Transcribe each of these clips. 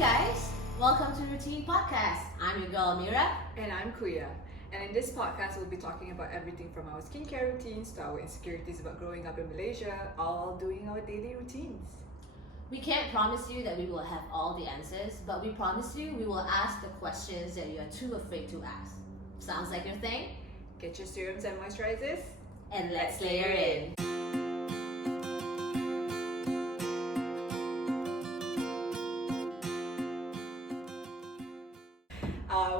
guys, welcome to Rutin Podcast. I'm your girl Amira. And I'm Quya. And in this podcast, we'll be talking about everything from our skincare routines to our insecurities about growing up in Malaysia, all doing our daily routines. We can't promise you that we will have all the answers, but we promise you we will ask the questions that you are too afraid to ask. Sounds like your thing? Get your serums and moisturizers, And let's layer in.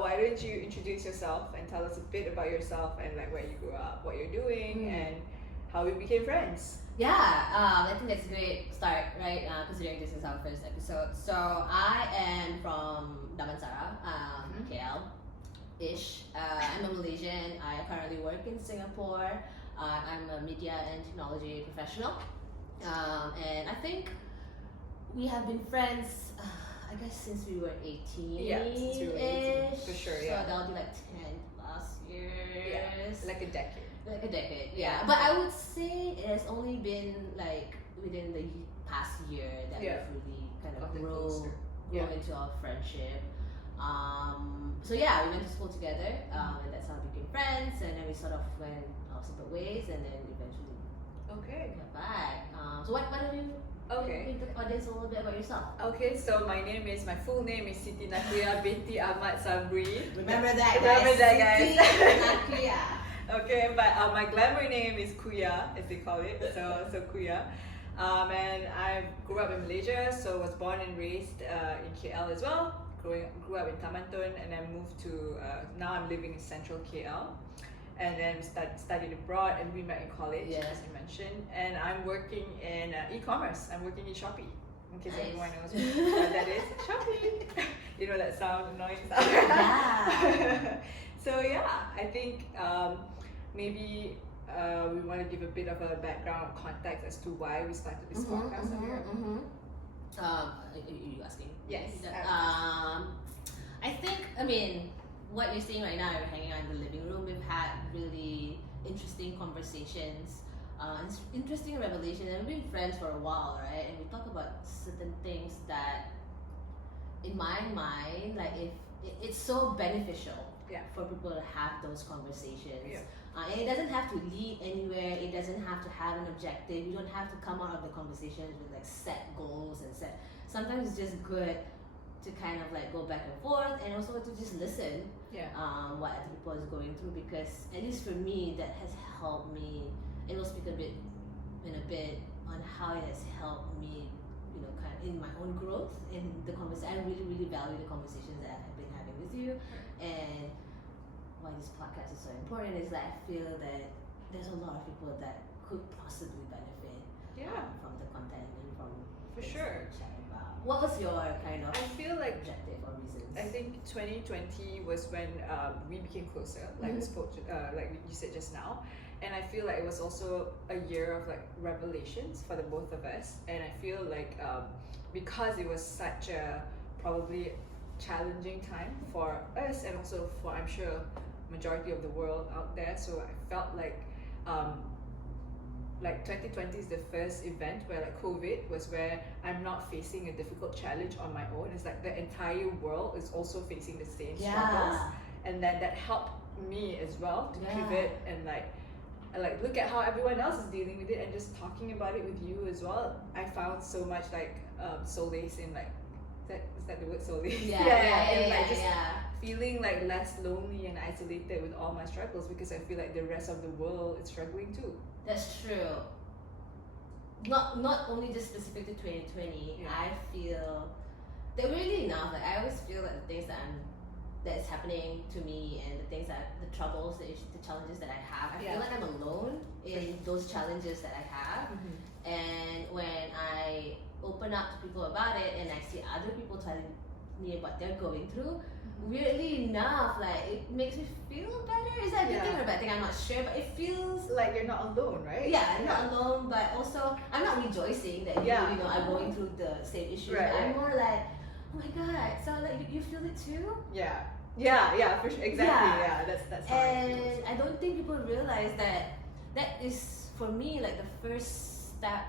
Why don't you introduce yourself and tell us a bit about yourself and like where you grew up, what you're doing, and how we became friends. Yeah, I think that's a great start, right? Considering this is our first episode. So I am from Damansara, KL-ish. I'm a Malaysian. I currently work in Singapore. I'm a media and technology professional. And I think we have been friends, I guess since we were 18. Yeah, since we were 18, for sure, yeah. So that'll be like 10 plus years. Yeah, like a decade. Like a decade, yeah. But I would say it has only been like within the past year that we've really kind of grow into our friendship. So yeah, we went to school together, and that's how we became friends. And then we sort of went our separate ways, and then eventually got back. So what do you? Give the audience a little bit about yourself. Okay, so my full name is Siti Nakia binti Ahmad Sabri. Remember that, guys. Siti Nakia. Okay, but my glamour name is Quya, as they call it. So Quya. And I grew up in Malaysia, so was born and raised in KL as well. Grew up in Tamatun, and then moved to now I'm living in central KL. And then studied abroad, and we met in college, as you mentioned. And I'm working in e-commerce. I'm working in Shopee. In case everyone knows what that is, Shopee. You know that sound, annoying sound. Yeah. So yeah, I think maybe we want to give a bit of a background context as to why we started this podcast. Are you asking? Yes. I think, what you're seeing right now, you're hanging out in the living room. We've had really interesting conversations, interesting revelations, and we've been friends for a while, right? And we talk about certain things that, in my mind, like if it's so beneficial for people to have those conversations. And it doesn't have to lead anywhere. It doesn't have to have an objective. You don't have to come out of the conversations with like set goals and set. Sometimes it's just good to kind of like go back and forth, and also to just listen what other people is going through, because at least for me that has helped me, and we'll speak a bit on how it has helped me, kind of in my own growth in the conversation. I really value the conversations that I've been having with you, and why this podcast is so important is that I feel that there's a lot of people that could possibly benefit from the content and from for sure. What was your kind of I feel like objective or reasons? I think 2020 was when we became closer, like we spoke, like you said just now, and I feel like it was also a year of like revelations for the both of us, and I feel like because it was such a probably challenging time for us, and also for I'm sure majority of the world out there, so I felt like 2020 is the first event where like COVID was where I'm not facing a difficult challenge on my own. It's like the entire world is also facing the same struggles, and then that helped me as well to pivot and like look at how everyone else is dealing with it, and just talking about it with you as well. I found so much like solace in like is that the word solace? Feeling like less lonely and isolated with all my struggles, because I feel like the rest of the world is struggling too. That's true. Not only just specific to 2020. I feel that weirdly enough, like I always feel that the things that's happening to me, and the things the troubles, the challenges that I have, I feel like I'm alone in those challenges that I have. And when I open up to people about it, and I see other people telling me what they're going through, weirdly enough, like it makes me feel better. Is that a good thing or a bad thing? I'm not sure, but it feels like you're not alone, right? I'm not alone, but also I'm not rejoicing that you are going through the same issues. But I'm more like, oh my god, so like you feel it too? Yeah, for sure, exactly. That's how and I don't think people realize that is for me like the first step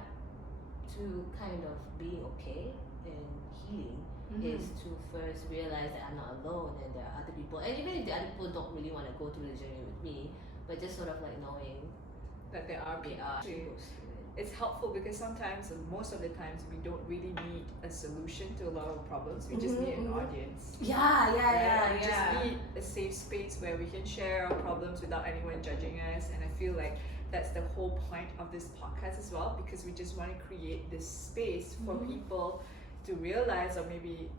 to kind of being okay and healing. is to first realize that I'm not alone and there are other people. And even if the other people don't really want to go through the journey with me, but just sort of like knowing that there are they people. are Actually, people through it. it's helpful because sometimes, and most of the times, we don't really need a solution to a lot of problems. We just need an audience. Yeah, We just need a safe space where we can share our problems without anyone judging us. And I feel like that's the whole point of this podcast as well, because we just want to create this space for people to realize, or maybe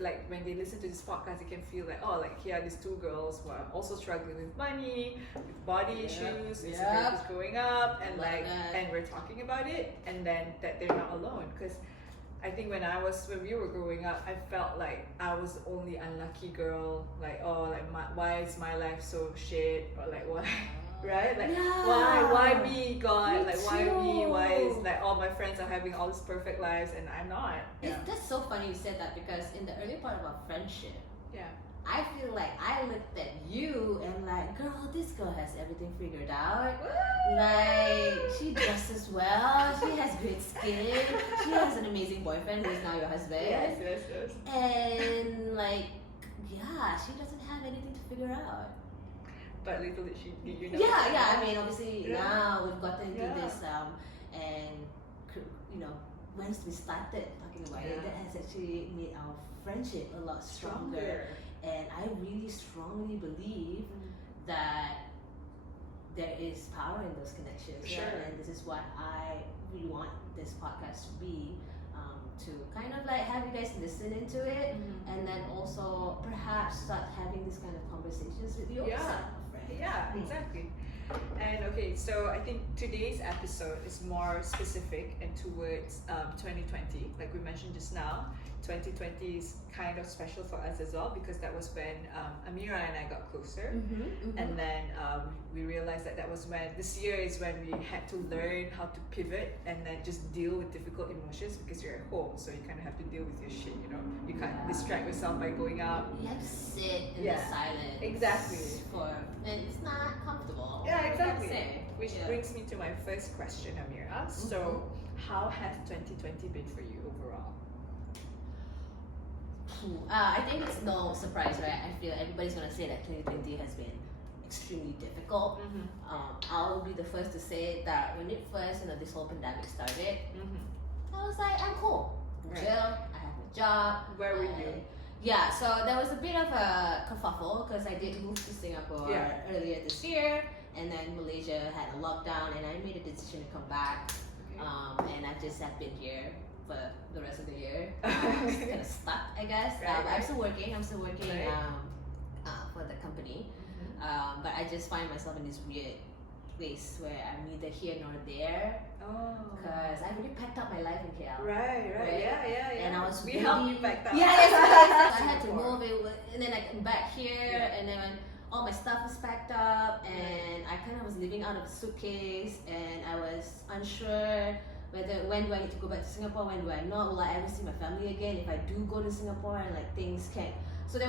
like when they listen to this podcast, they can feel like, oh, like here are these two girls who are also struggling with money, with body issues, insecurities growing up, and and we're talking about it, and then that they're not alone. Because I think when we were growing up, I felt like I was the only unlucky girl. Like, oh, like why is my life so shit, or like why. Right? Like, why me, God? Like, why me? Why is like all my friends are having all these perfect lives and I'm not? That's so funny you said that, because in the early part of our friendship, yeah, I feel like I looked at you and like, girl, this girl has everything figured out. Like, she dresses well, she has great skin, she has an amazing boyfriend who is now your husband. Yes. And like, yeah, she doesn't have anything to figure out. But little did you know. Yeah. I mean, obviously now we've gotten into this, and you know, once we started talking about it, that has actually made our friendship a lot stronger. And I really strongly believe that there is power in those connections. Sure. Right? And this is what I really want this podcast to be. To kind of like have you guys listen into it, and then also perhaps start having this kind of conversations with your set of friends. Yeah, exactly. And okay, so I think today's episode is more specific and towards 2020. Like we mentioned just now, 2020 is kind of special for us as well, because that was when Amira and I got closer. And then we realized that was when, this year is when we had to learn how to pivot and then just deal with difficult emotions, because you're at home, so you kind of have to deal with your shit, you know. You can't distract yourself by going out. You have to sit in the silence. Exactly. And it's not comfortable. Yeah, exactly. Which Yeah. brings me to my first question, Amira. So, how has 2020 been for you overall? I think it's no surprise, right? I feel everybody's gonna say that 2020 has been extremely difficult. I'll be the first to say that when it first, this whole pandemic started, I was like, I'm cool. I'm chill. I have a job. Where were you? Yeah, so there was a bit of a kerfuffle because I did move to Singapore earlier this year, and then Malaysia had a lockdown, and I made a decision to come back. And I just have been here for the rest of the year. Just kind of stuck, I guess. I'm still working. For the company, but I just find myself in this weird place where I'm neither here nor there. Because I already packed up my life in KL. Right. Yeah. And I was we helped you pack that. Yes. I had to move it, and then I come back here, and then all my stuff was packed up, and I kind of was living out of a suitcase, and I was unsure when do I need to go back to Singapore, when do I not, will I ever see my family again if I do go to Singapore, and like things can't. So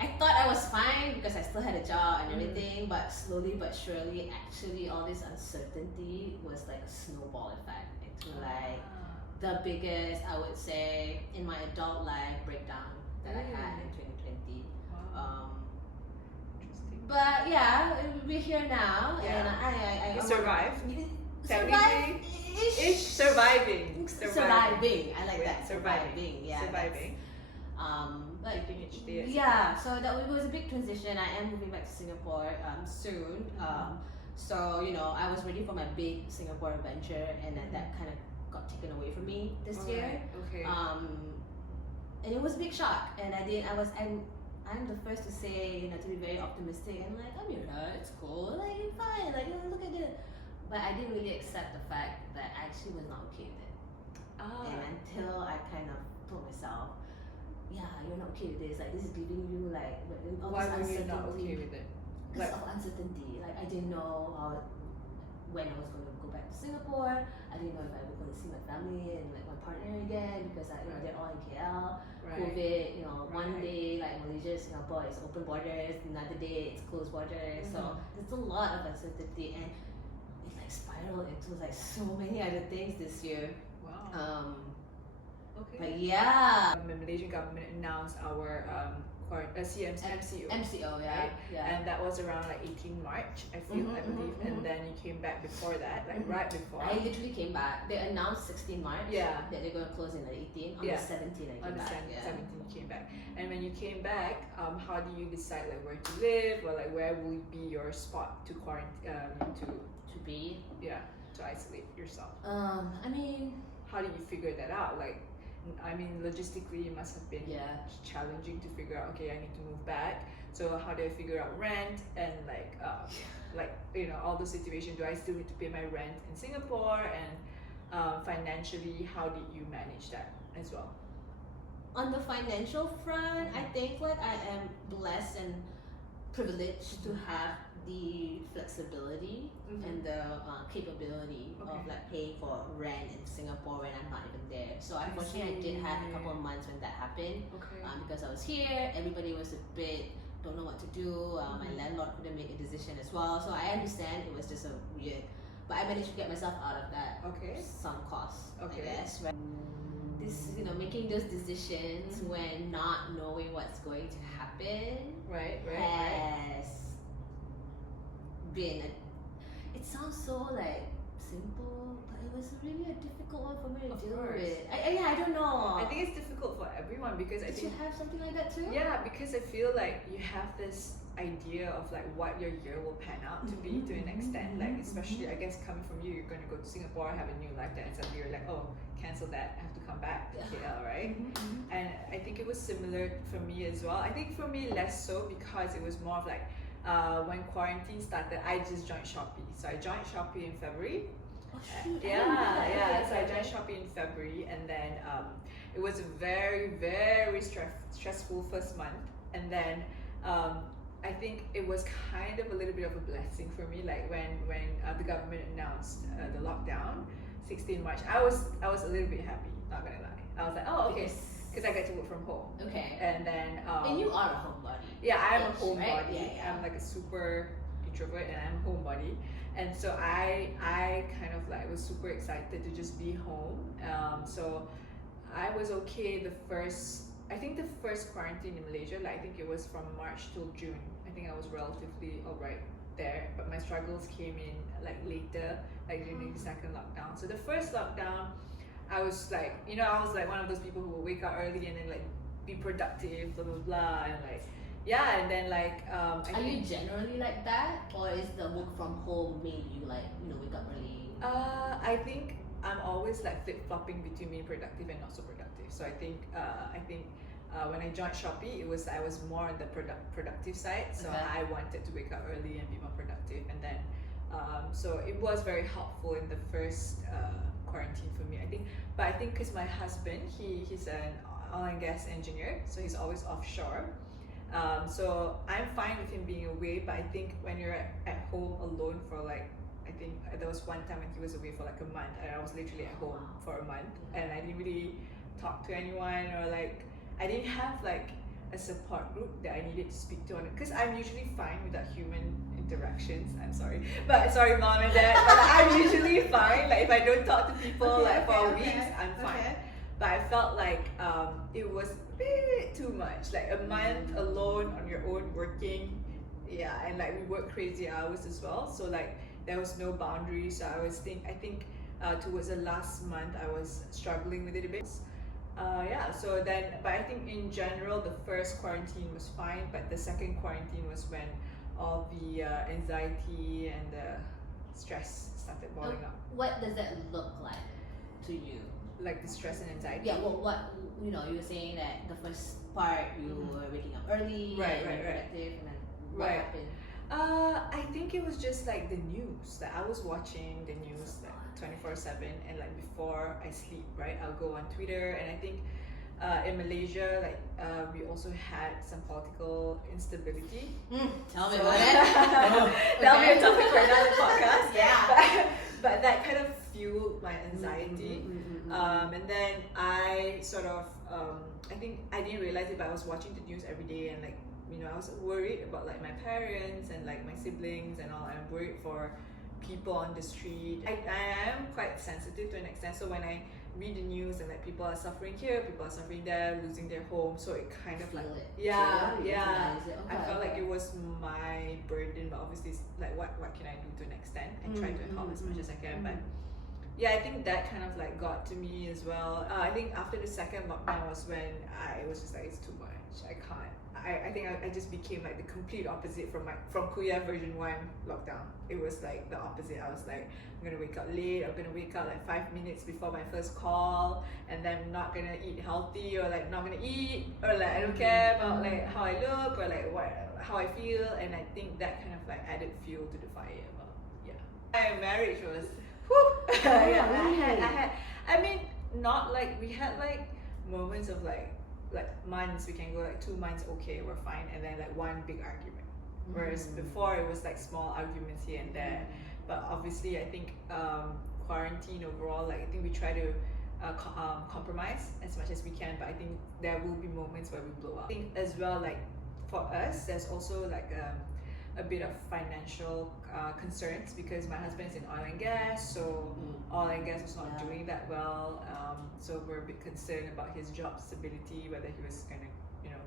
I thought I was fine because I still had a job and everything, but slowly but surely, actually, all this uncertainty was like a snowball effect into like the biggest, I would say, in my adult life breakdown that I had in 2020. Interesting. But yeah, we're here now, and I survived. Surviving. Surviving. I like that. Surviving. Yeah. Surviving. But each day. Yeah, so it was a big transition. I am moving back to Singapore soon. So I was ready for my big Singapore adventure, and then that kind of got taken away from me this year. Okay. And it was a big shock. And I'm the first to say, to be very optimistic and like, Amira, it's cool, like you're fine, like look at it. But I didn't really accept the fact that I actually was not okay with it. And until I kind of told myself, yeah, you're not okay with this. Like, this is giving you like all why this were you uncertainty. not okay with it? Because of uncertainty. Like, I didn't know when I was going to go back to Singapore. I didn't know if I was going to see my family and like my partner again, because they're all in KL. COVID, one day like Malaysia, Singapore is open borders, another day it's closed borders. So there's a lot of uncertainty, and it like spiraled into like so many other things this year. Wow. Okay. But yeah, The Malaysian government announced our MCO. MCO, yeah, Right? yeah. And that was around like 18 March, I believe. And then you came back before that, like right before. I literally came back. They announced 16 March. Yeah. That they're going to close in the 18. On Yeah. the 17th, I On came the back. 17th you came back. And when you came back, how do you decide like where to live, or like where will be your spot to quarantine, To be. to isolate yourself? I mean, How do you figure that out? Like, I mean, logistically, it must have been challenging to figure out. Okay, I need to move back. So how do I figure out rent and like all the situations? Do I still need to pay my rent in Singapore? And financially, how did you manage that as well? on the financial front, I think like I am blessed and privileged to have the flexibility and the capability of Okay. like paying for rent in Singapore when I'm not even there. So unfortunately, I did have a couple of months when that happened Okay. because I was here. Everybody was a bit don't know what to do. My landlord couldn't make a decision as well. So I understand it was just a weird, but I managed to get myself out of that Okay. some costs. Okay. I guess. Right? This making those decisions when not knowing what's going to happen Right. has been it sounds so like simple, but it was really a difficult one for me to Of deal course. with. I don't know. I think it's difficult for everyone because I Did you think have something like that too? yeah, because I feel like you have this idea of like what your year will pan out to be to an extent. Like especially I guess coming from you, you're gonna go to Singapore, have a new life there, and suddenly you're like, oh, cancel that, I have to come back to KL, right? And I think it was similar for me as well. I think for me less so because it was more of like when quarantine started, I just joined Shopee. So I joined Shopee in February. Oh shoot. I didn't know that. Yeah. Okay, So I okay. joined Shopee in February, and then it was a very, very stressful first month. And then I think it was kind of a little bit of a blessing for me. Like when the government announced the lockdown, 16 March, I was a little bit happy. Not gonna lie, I was like, oh okay, because I get to work from home. Okay. And then And you are a homebody. yeah, I'm a Ish, homebody. right? Yeah. I'm like a super introvert, and I'm a homebody. And so I kind of like was super excited to just be home. So I was okay I think the first quarantine in Malaysia, like I think it was from March till June. I think I was relatively alright there, but my struggles came in like later, like during the second lockdown. So the first lockdown, I was like, one of those people who will wake up early and then like be productive, blah blah blah, and like yeah, and then like Are you generally like that, or is the work from home made you like wake up early? I think I'm always like flip-flopping between being productive and not so productive. So I think when I joined Shopee, I was more on the productive side. So Okay. I wanted to wake up early and be more productive, and then so it was very helpful in the first quarantine for me. I think because my husband, he's an oil and gas engineer, so he's always offshore. So I'm fine with him being away, but I think when you're at home alone for like, I think there was one time when he was away for like a month, and I was literally at home for a month, and I didn't really talk to anyone, or like I didn't have like a support group that I needed to speak to on it, because I'm usually fine without human interactions. I'm sorry, mom and dad, but I'm usually fine. Like if I don't talk to people for weeks, I'm fine. Okay. But I felt like it was a bit too much. Like a month alone on your own working, yeah, and like we work crazy hours as well. So like there was no boundaries. So I think towards the last month I was struggling with it a bit. So then, but I think in general the first quarantine was fine, but the second quarantine was when all the anxiety and the stress started boiling up. What does that look like to you? Like the stress and anxiety. Yeah, well, what you were saying that the first part you were waking up early, Right, and right, right. productive, and then what Right. happened? I think it was just like the news. Like I was watching the news like 24/7, and like before I sleep, right, I'll go on Twitter, and I think in Malaysia, like we also had some political instability. Tell me So- about it. That'll be a Okay. topic for another podcast. Yeah. But that kind of fueled my anxiety. And then I sort of, I think I didn't realize it, but I was watching the news every day, and like, I was worried about like my parents and like my siblings and all. I'm worried for people on the street. I am quite sensitive to an extent, so when I read the news and like people are suffering here, people are suffering there, losing their home. So it kind of like Feel it. yeah. Recognize it. I Okay, felt like okay. it was my burden, but obviously it's like what can I do to an extent and try to help as much as I can. But yeah, I think that kind of like got to me as well. I think after the second lockdown was when I was just like, it's too much. I can't. I think I just became like the complete opposite from Quya version 1 lockdown. It was like the opposite. I was like, I'm gonna wake up late. I'm gonna wake up like 5 minutes before my first call, and then I'm not gonna eat healthy, or like not gonna eat, or like I don't care about like how I look, or like how I feel. And I think that kind of like added fuel to the fire. But yeah, my marriage was whew. Yeah, I mean, not like we had like moments of like months, we can go like 2 months, okay, we're fine, and then like one big argument. Whereas before it was like small arguments here and there. But obviously I think quarantine overall, like I think we try to compromise as much as we can, but I think there will be moments where we blow up. I think as well, like for us, there's also like a bit of financial concerns because my husband is in oil and gas, so oil and gas was not doing that well. So we're a bit concerned about his job stability, whether he was gonna,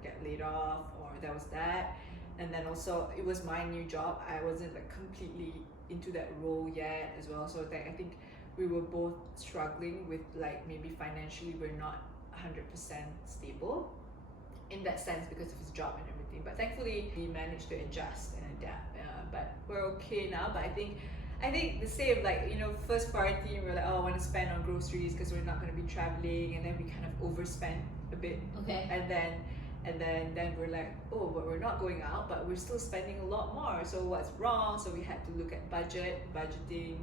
get laid off, or there was that. And then also it was my new job. I wasn't like completely into that role yet as well. So I think we were both struggling with like maybe financially we're not 100% stable in that sense because of his job and everything. But thankfully we managed to adjust and adapt. But we're okay now. But I think the same, like, first quarantine we're like, oh, I want to spend on groceries because we're not going to be traveling, and then we kind of overspent a bit. Okay. And then we're like, oh, but we're not going out, but we're still spending a lot more. So what's wrong? So we had to look at budgeting,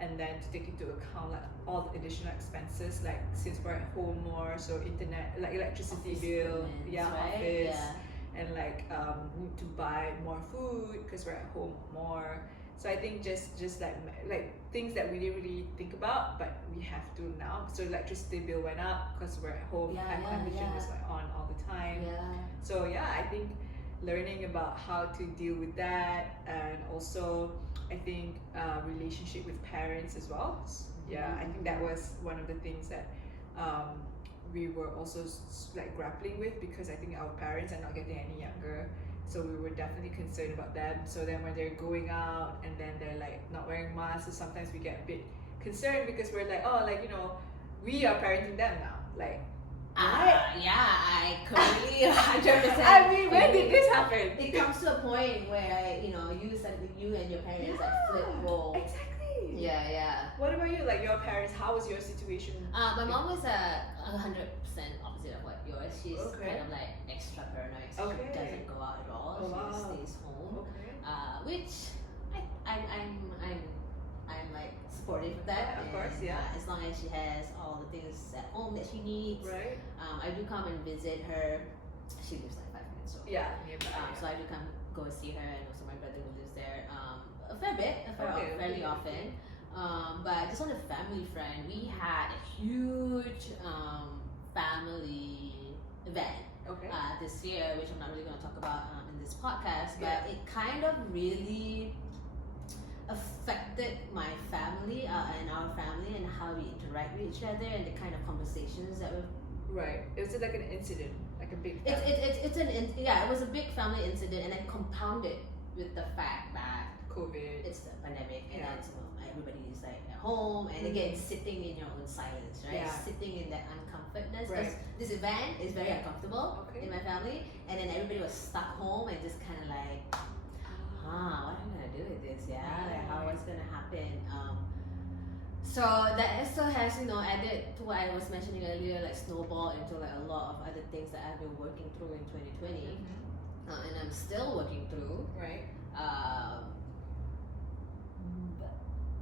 and then to take into account like all the additional expenses, like since we're at home more, so internet, like electricity Office bill, payments, right? office, Yeah. and like need to buy more food because we're at home more. So I think just like things that we didn't really think about, but we have to now. So electricity bill went up because we're at home. Air conditioning was like on all the time. Yeah. So yeah, I think learning about how to deal with that, and also I think relationship with parents as well. Yeah, I think that was one of the things that we were also like grappling with, because I think our parents are not getting any younger. So we were definitely concerned about them. So then when they're going out and then they're like not wearing masks, so sometimes we get a bit concerned because we're like, oh, like, we are parenting them now. Like, I completely 100%. I mean, when did this happen? It comes to a point where you and your parents like flip role. Exactly. Yeah. What about you? Like your parents, how was your situation? My mom was 100% opposite of what yours. She's kind of like extra paranoid. So she doesn't go out at all. She stays home. Okay. Which I'm like supportive of that. Of course, yeah. As long as she has all the things at home that she needs. Right. I do come and visit her. She lives like 5 minutes away. Yeah, nearby. So I do go see her, and also my brother who lives there a fair bit, fairly often. But just on the family front, we had a huge family event this year, which I'm not really going to talk about in this podcast, but it kind of really affected my family and our family and how we interact with each other and the kind of conversations that we. Right. It was like an incident, like a big. It was a big family incident, and then compounded with the fact that COVID. It's the pandemic, and then everybody is like at home, and again sitting in your own silence, right? Yeah. Sitting in that uncomfortness. Right. This event is very uncomfortable in my family, and then everybody was stuck home and just kind of like, what am I gonna do with this? Yeah, like how what's gonna happen? So that also has added to what I was mentioning earlier, like snowball into like a lot of other things that I've been working through in 2020, and I'm still working through. Right.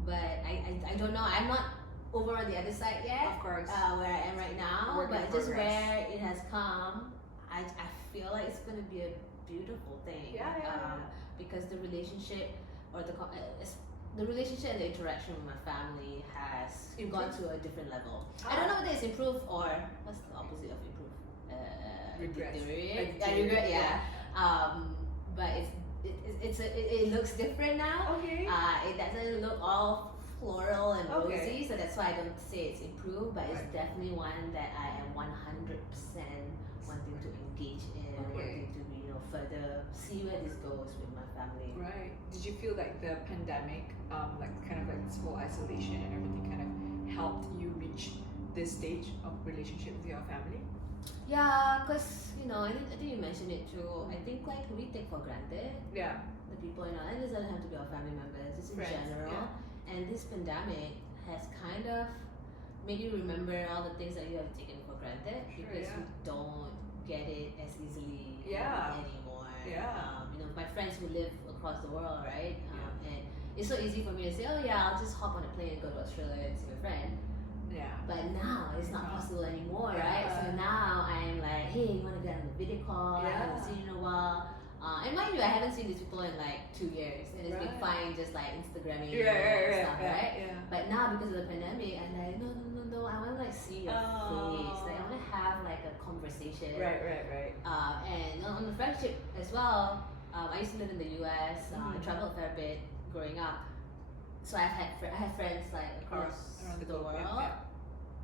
But I don't know. I'm not over on the other side yet. Of course. Where I am right now, but just where it has come, I feel like it's gonna be a beautiful thing. Because the relationship or the relationship and the interaction with my family has gone to a different level. I don't know whether it's improved or what's the opposite of improve? Regret. Yeah. But it looks different now. Okay. It doesn't look all floral and Okay. rosy, so that's why I don't say it's improved, but it's Right. definitely one that I am 100% wanting to engage in, Okay. wanting to further see where this goes with my family. Right. Did you feel like the pandemic, like kind of like this whole isolation and everything kind of helped you reach this stage of relationship with your family? Yeah, because I think you mentioned it too. I think like we take for granted Yeah. the people and it doesn't have to be our family members, just in Friends, general. And this pandemic has kind of made you remember all the things that you have taken for granted Sure, because yeah. we don't get it as easily Yeah. anymore. Yeah. My friends who live across the world, right? And it's so easy for me to say, oh yeah, I'll just hop on a plane and go to Australia and see my friend. Yeah. But now it's not possible anymore, Yeah. right? So now I'm like, hey, you want to get on a video call? I haven't Yeah. seen you in a while. And mind you, I haven't seen these people in like 2 years, and it's been Right. fine just like Instagramming Yeah. and stuff, right? Yeah. But now because of the pandemic, I'm like, no, I want to like see your face. Like I want to have like a conversation. Right. And on the friendship as well, I used to live in the US. I traveled a fair bit growing up, so I had friends like across Around the globe, world. yeah.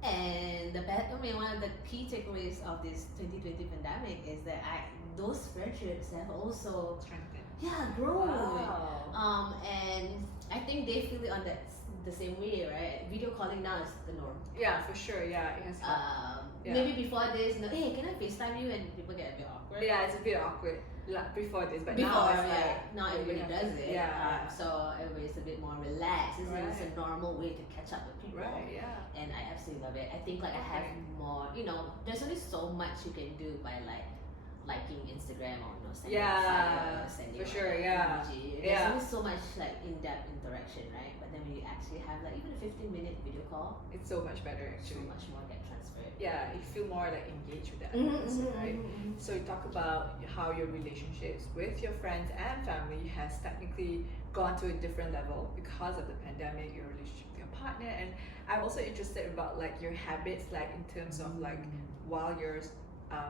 And one of the key takeaways of this 2020 pandemic is that those friendships have also Strengthened. grown. Wow. And I think they feel it on the same way, right? Video calling now is the norm. Yeah, for sure. Yeah, it has helped. Yeah. Maybe before this, hey, can I FaceTime you? And people get a bit awkward. Yeah, it's a bit awkward like before this, but Before, now it's yeah. like Now everybody does it. Yeah. So everybody's a bit more relaxed. It's a Right. normal way to catch up with people. Right. Yeah. And I absolutely love it. I think like I have Okay. more, there's only so much you can do by like liking Instagram or sending Yeah, a photo, sending for sure, yeah. emoji. There's Yeah. only so much like in-depth interaction, right? But then when you actually have like even a 15-minute video call, It's so much better so actually. much more get transferred. Yeah, you feel more like engaged with that Mhm, person, mhm, right? mhm, mhm. So you talk about how your relationships with your friends and family has technically gone to a different level because of the pandemic, your relationship with your partner, and I'm also interested about like your habits, like in terms of like while you're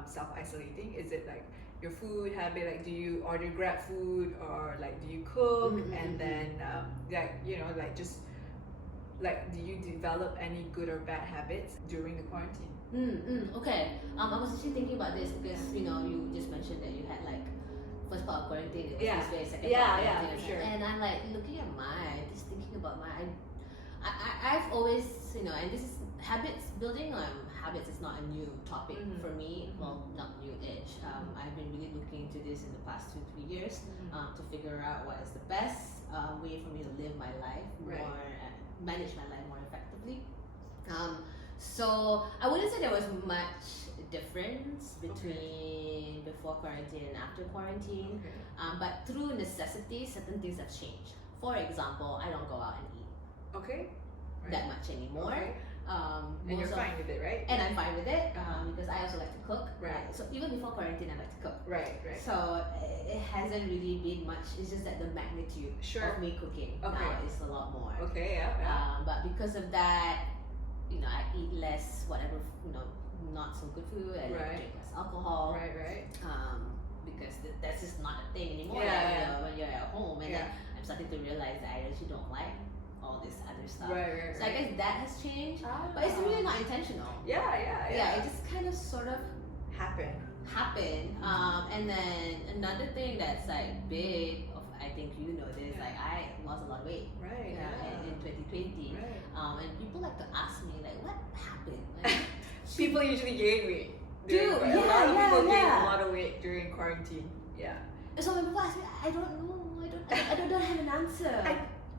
self-isolating, is it like your food habit, like do you order grab food or like do you cook, and then like just like do you develop any good or bad habits during the quarantine? Okay. I was actually thinking about this because you just mentioned that you had like first part of quarantine, it was Yeah. this way, second Yeah, part of yeah, quarantine, for sure. and I'm like looking at mine, just thinking about mine. I've always and this is habits building. Habits is not a new topic Mhm. for me. Mhm. Well, not new-ish. I've been really looking into this in the past 2-3 years to figure out what is the best way for me to live my life Right. more, manage my life more effectively. So I wouldn't say there was much difference between before quarantine and after quarantine, Okay. but through necessity, certain things have changed. For example, I don't go out and eat Okay. Right. that much anymore. Okay. And you're Most of- fine with it, right? and I'm fine with it because I also like to cook. Right. So even before quarantine, I like to cook. Right. So it hasn't really been much. It's just that the magnitude Sure. of me cooking Okay. now is a lot more. Okay. Yeah. But because of that, I eat less whatever not so good food. I Right. drink less alcohol. Right. Because that's just not a thing anymore. Yeah. When you're at home, and Yeah. then I'm starting to realize that I actually don't like all this other stuff. Right. So I guess that has changed, but it's really not intentional. Yeah. It just kind of sort of Happen. happened. And then another thing that's like big, I think this, Yeah. like I lost a lot of weight. Right. In 2020. Right. And people like to ask me like, what happened? Like, People usually gain weight. Dude, A lot of yeah, people gain yeah. a lot of weight during quarantine. Yeah. so when people ask me, I don't know. I don't have an answer.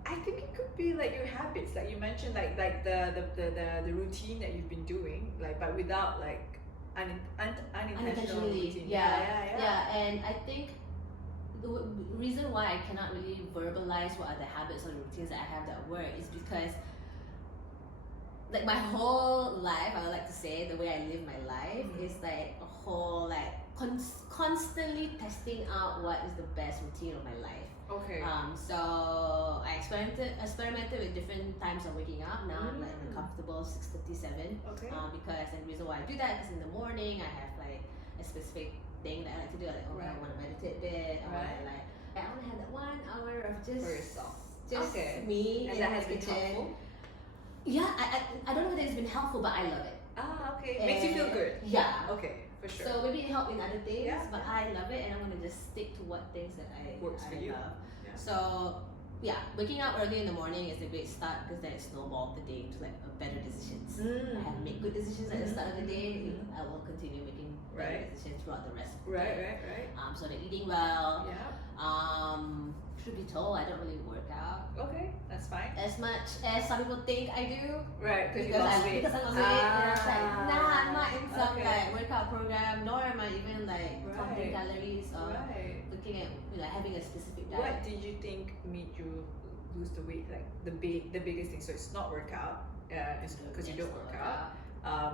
I think it could be like your habits, like you mentioned, like the routine that you've been doing, like but without like unintentional Unintentionally, routine. yeah. And I think the reason why I cannot really verbalize what are the habits or the routines that I have that work is because like my whole life, I would like to say the way I live my life is like a whole like constantly testing out what is the best routine of my life. Okay. So I experimented with different times of waking up. Now I'm like comfortable 6:37. Okay. Because and the reason why I do that is in the morning I have like a specific thing that I like to do. Like I want to meditate a bit. I want to have that 1 hour of just For yourself. just Okay. me And in that has the been kitchen. helpful? Yeah, I don't know whether it's been helpful, but I love it. Okay. Makes you feel good. Yeah. Okay, for sure. So maybe it helped in other things, Yeah, but I love it, and I'm gonna just stick to what things that I Works for you. love. Yeah. So yeah, waking up early in the morning is a great start because then it snowballs the day to like better decisions. I have made good decisions at the start of the day. I will continue making better decisions throughout the rest of the day. Right. So they're eating well. Yeah. Truth be told, I don't really work out Okay, that's fine. as much as some people think I do. Right, because you Because lost weight. I lost weight, and I was like, nah, I'm not in some Okay. like workout program, nor am I even like counting Right. calories or Right. looking at having a specific diet. What did you think made you lose the weight? Like the biggest thing. So it's not workout. It's because you don't work out.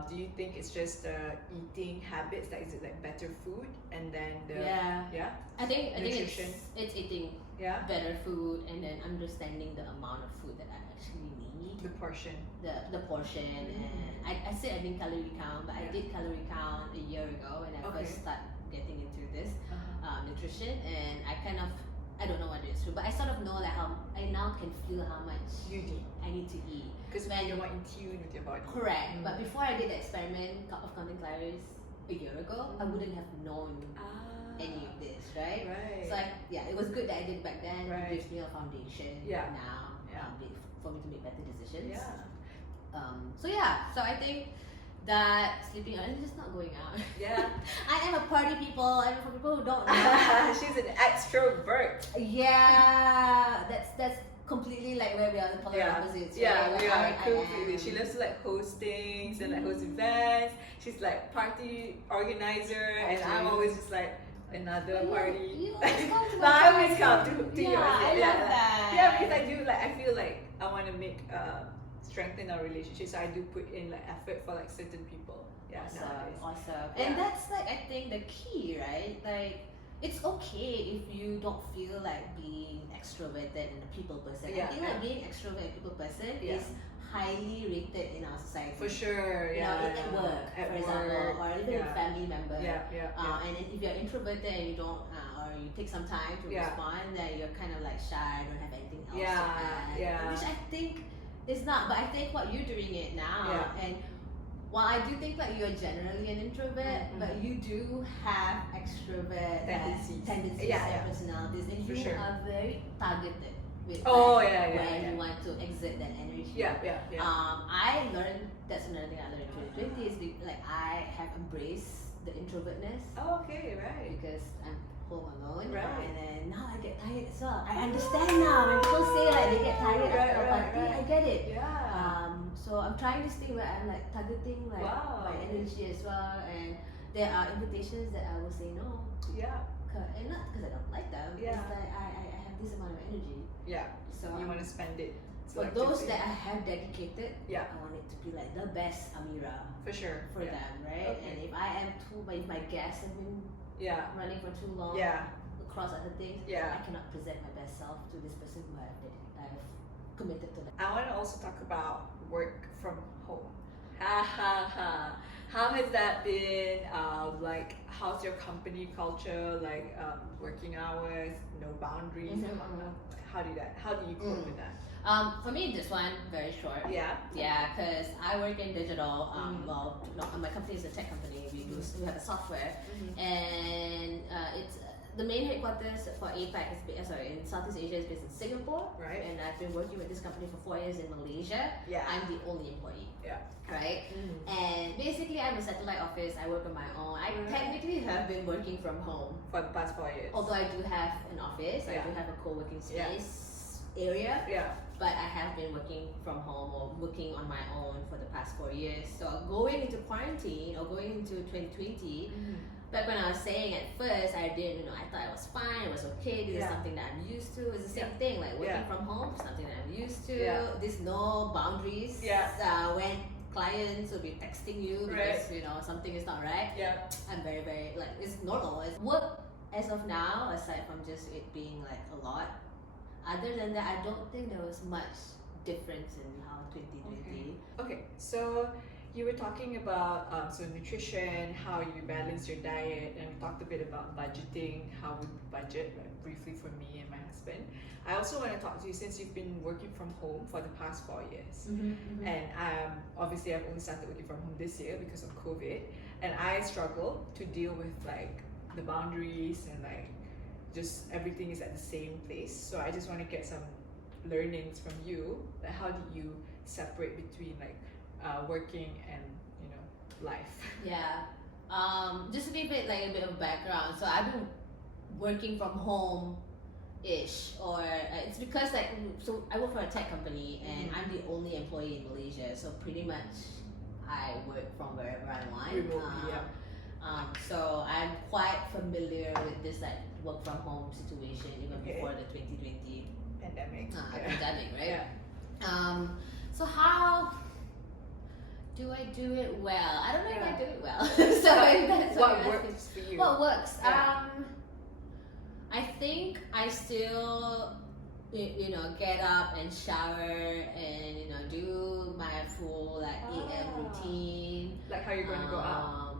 Do you think it's just the eating habits? Like is it like better food and then the Yeah. I think nutrition? it's eating better food and then understanding the amount of food that I actually need. The portion. The portion and I said I didn't calorie count, but I did calorie count a year ago when I first started getting into this nutrition, and I don't know what it is true, but I sort of know like how I now can feel how much You need. I need to eat. Because when you're more in tune with your body. Correct. But before I did the experiment of counting calories a year ago, I wouldn't have known any of this, right? Right. So it was good that I did back then. Right. It gives me a foundation now for me to make better decisions. So I think that sleeping early is just not going out. Yeah. I am a party people, and for people who don't know, She's an extrovert. yeah, that's completely like where we are the polar opposites. Yeah, right? we Like, are I completely. am- She loves to like host things and like host events. She's like party organizer, and I'm always just like another party. You always come to But my I always party. come to Yeah, yours. I love that. Yeah, because I do like I feel like I want to make strengthen our relationship, so I do put in like effort for like certain people. Yeah, nowadays. Awesome. Yeah. And that's like I think the key, right? Like it's okay if you don't feel like being extroverted and a people person. I think like being extrovert and people person is highly rated in our society. For sure, You know, at work, for example, or even a family member. And then if you're introverted and you don't, or you take some time to respond, then you're kind of like shy, don't have anything else to add. Which I think is not, but I think what you're doing it now, and while I do think like you're generally an introvert, but you do have extrovert tendencies and personalities, and you are very targeted with where you want to exert that energy. I learned, that's another thing I learned in 2020 is like I have embraced the introvertness. Because I'm home alone, and then now I get tired as well. I understand now when people say like they get tired after a party. I get it. So I'm trying this thing where I'm like targeting like my energy as well, and there are invitations that I will say no. And not because I don't like them. It's like I have this amount of energy. So you want to spend it. For those that I have dedicated, I want it to be like the best Amira for sure for them, right? And if I am if my guests have been running for too long across other things, I cannot present my best self to this person who I've committed to them. I want to also talk about work from home. How has that been? Like, how's your company culture? Like, working hours, no boundaries. How do you cope with that? For me, this one very short. Yeah, because I work in digital. Well, no, my company is a tech company. We have a software, and it's the main headquarters for APAC is in Southeast Asia is based in Singapore. Right. And I've been working with this company for 4 years in Malaysia. I'm the only employee. Right. And basically, I'm a satellite office. I work on my own. I technically have been working from home for the past 4 years. Although I do have an office, I do have a co-working space area. But I have been working from home or working on my own for the past 4 years. So going into quarantine or going into 2020, back when I was saying at first, I didn't, I thought it was fine, it was okay, this is something that I'm used to. It's the same thing, like working from home, something that I'm used to. There's no boundaries. When clients will be texting you because something is not right. I'm very, very like it's normal. It's work as of now, aside from just it being like a lot. Other than that, I don't think there was much difference in how 2020. Okay, so you were talking about so nutrition, how you balance your diet, and we talked a bit about budgeting, how we budget, like briefly for me and my husband. I also want to talk to you since you've been working from home for the past 4 years, and obviously I've only started working from home this year because of COVID, and I struggle to deal with like the boundaries and like just everything is at the same place. So I just want to get some learnings from you. Like how do you separate between like working and life? Yeah. Just to give it like a bit of background. So I've been working from home ish, or it's because like, so I work for a tech company and I'm the only employee in Malaysia, so pretty much I work from wherever I want. Remotely, so I'm quite familiar with this like work from home situation even before the 2020 pandemic, right? Yeah. So how do I do it well? I don't know if I do it well. So that's what works for you? What works? Yeah. I think I still, get up and shower and do my full like EM routine. Like how you're going to go out.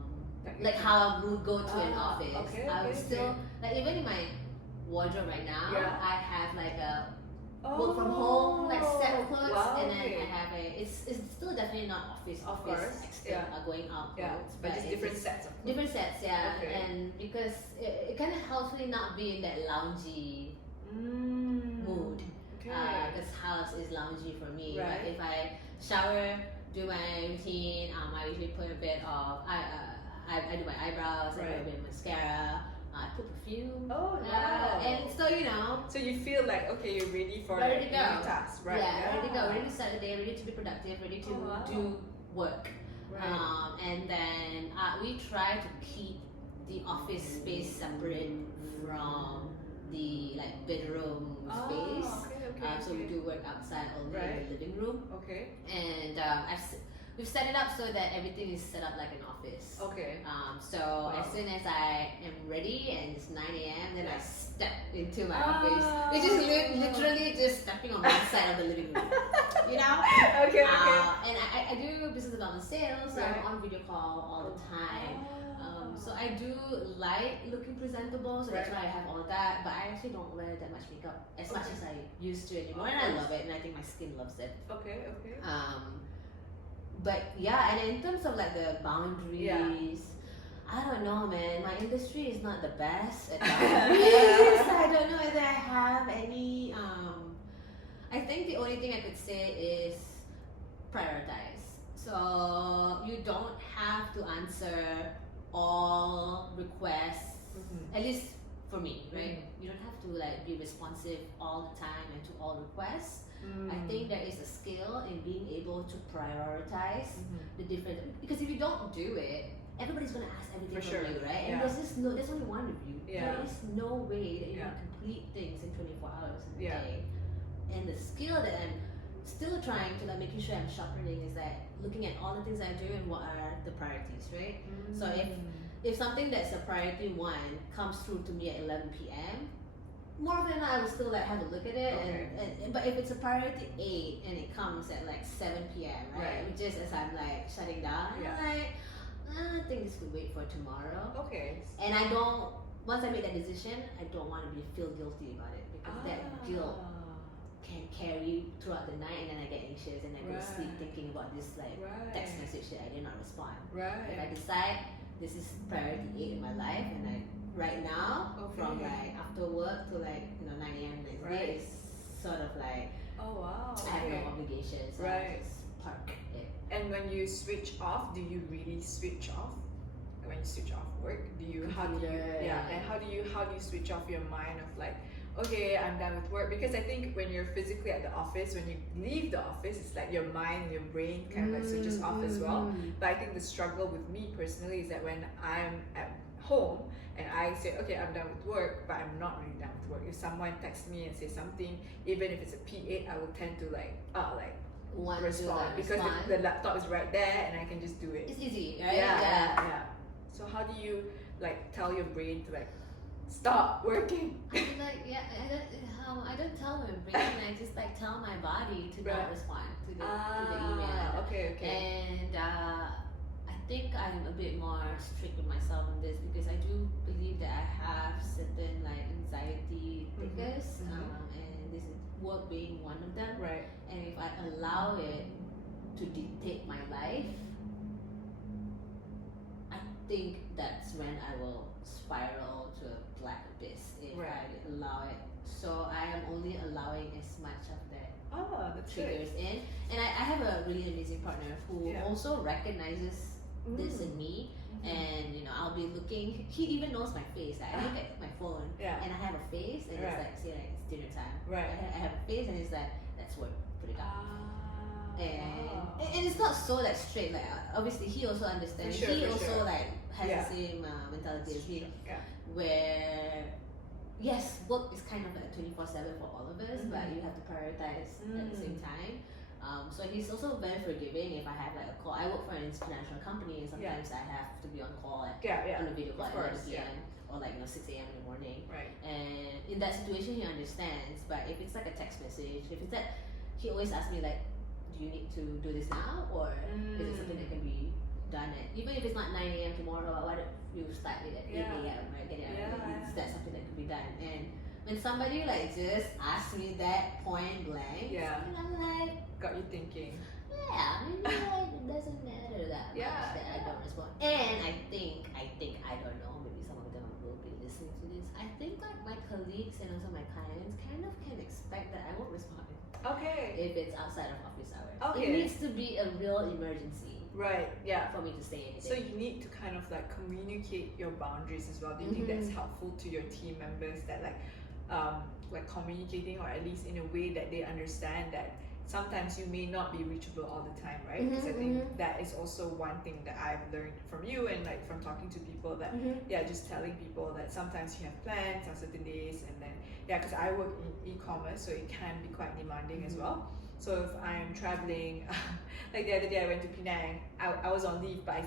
Like how I would go to an office. Okay, I would still like even in my wardrobe right now. I have like a work from home like set of clothes, and then I have it's still definitely not office going out clothes, but just different sets of clothes. Different sets, and because it kind of helps me not be in that loungy mood. Because house is loungy for me. Right. But if I shower, do my routine, I usually put a bit of I do my eyebrows, I put a bit of mascara. I put perfume. Oh, wow. And so So you feel like okay, you're ready for ready to go. task, right? Yeah, ready to go, ready to start the day, ready to be productive, ready to do work. Right. And then we try to keep the office space separate from the like bedroom space. So we do work outside only in the living room. Okay. And we've set it up so that everything is set up like an office. Okay. So as soon as I am ready and it's 9 a.m., then I step into my office, which is literally just stepping on one side of the living room. Okay. And I do business development sales, so I'm on video call all the time. So I do like looking presentable, so that's why I have all of that. But I actually don't wear that much makeup as much as I used to anymore, and I love it, and I think my skin loves it. Okay. But and in terms of like the boundaries, I don't know, man. My industry is not the best at all. So I don't know whether I have any. I think the only thing I could say is prioritize. So you don't have to answer all requests, at least for me, right? You don't have to like be responsive all the time and to all requests. I think there is a skill in being able to prioritize the different, because if you don't do it, everybody's gonna ask everything from you, right? And there's only one of you. There is no way that you can complete things in 24 hours in a day. And the skill that I'm still trying to like making sure I'm sharpening is like looking at all the things I do and what are the priorities, right? So if something that's a priority 1 comes through to me at 11 p.m., more often than not, I will still like have a look at it. And but if it's a priority 8 and it comes at like 7 p.m., right? Which is as I'm like shutting down, I'm like, I think this could wait for tomorrow. Okay. And I don't. Once I make that decision, I don't want to feel guilty about it, because that guilt can carry throughout the night, and then I get anxious and I go to sleep thinking about this like text message that I did not respond. If I decide this is priority 8 in my life, and I right now from like after work to like 9 a.m. the next day is sort of like I have no obligations. So I just park it. And when you switch off, do you really switch off? When you switch off work, and how do you switch off your mind of like, okay, I'm done with work? Because I think when you're physically at the office, when you leave the office, it's like your mind and your brain kind of like switches off as well. But I think the struggle with me personally is that when I'm at home and I say, okay, I'm done with work, but I'm not really done with work. If someone texts me and says something, even if it's a P8, I will tend to respond, because the laptop is right there and I can just do it. It's easy, right? Yeah. So how do you like tell your brain to like stop working. I'm like, yeah, I don't tell my brain. I just like tell my body to not respond to the email. Okay. And I think I'm a bit more strict with myself on this because I do believe that I have certain like anxiety triggers, and this is work being one of them. Right. And if I allow it to dictate my life, I think that's when I will spiral to a black abyss if I allow it. So I am only allowing as much of that That's triggers in. And I have a really amazing partner who also recognizes this in me. And I'll be looking, he even knows my face. I look at my phone and I have a face and it's like, say like it's dinner time. I have a face and it's like, that's work, put it up. And it's not so like straight, like obviously he also understands. He also like has the same mentality as me, where yes, work is kind of like 24/7 for all of us, but you have to prioritize at the same time. So he's also very forgiving if I have like a call. I work for an international company and sometimes I have to be on call on a video call at 11 p.m. or like 6 a.m. in the morning. And in that situation he understands, but if it's like a text message, if it's that, he always asks me like, do you need to do this now or is it something that can be done at, even if it's not 9 a.m. tomorrow, why don't you start it at 8 a.m. right? Get it out. Is that something that can be done? And when somebody like just asks me that point blank, I'm like, got you thinking. Maybe like, it doesn't matter that much that I don't respond. And I think I don't know, maybe some of them will be listening to this. I think like my colleagues and also my clients kind of can expect that I won't respond. If it's outside of office hours. It needs to be a real emergency. For me to say anything. So you need to kind of like communicate your boundaries as well. Do you think that's helpful to your team members, that like communicating, or at least in a way that they understand that sometimes you may not be reachable all the time, right? Because I think that is also one thing that I've learned from you and like from talking to people, that just telling people that sometimes you have plans on certain days, and then because I work in e-commerce, so it can be quite demanding as well. So if I'm traveling, like the other day I went to Penang, I was on leave, but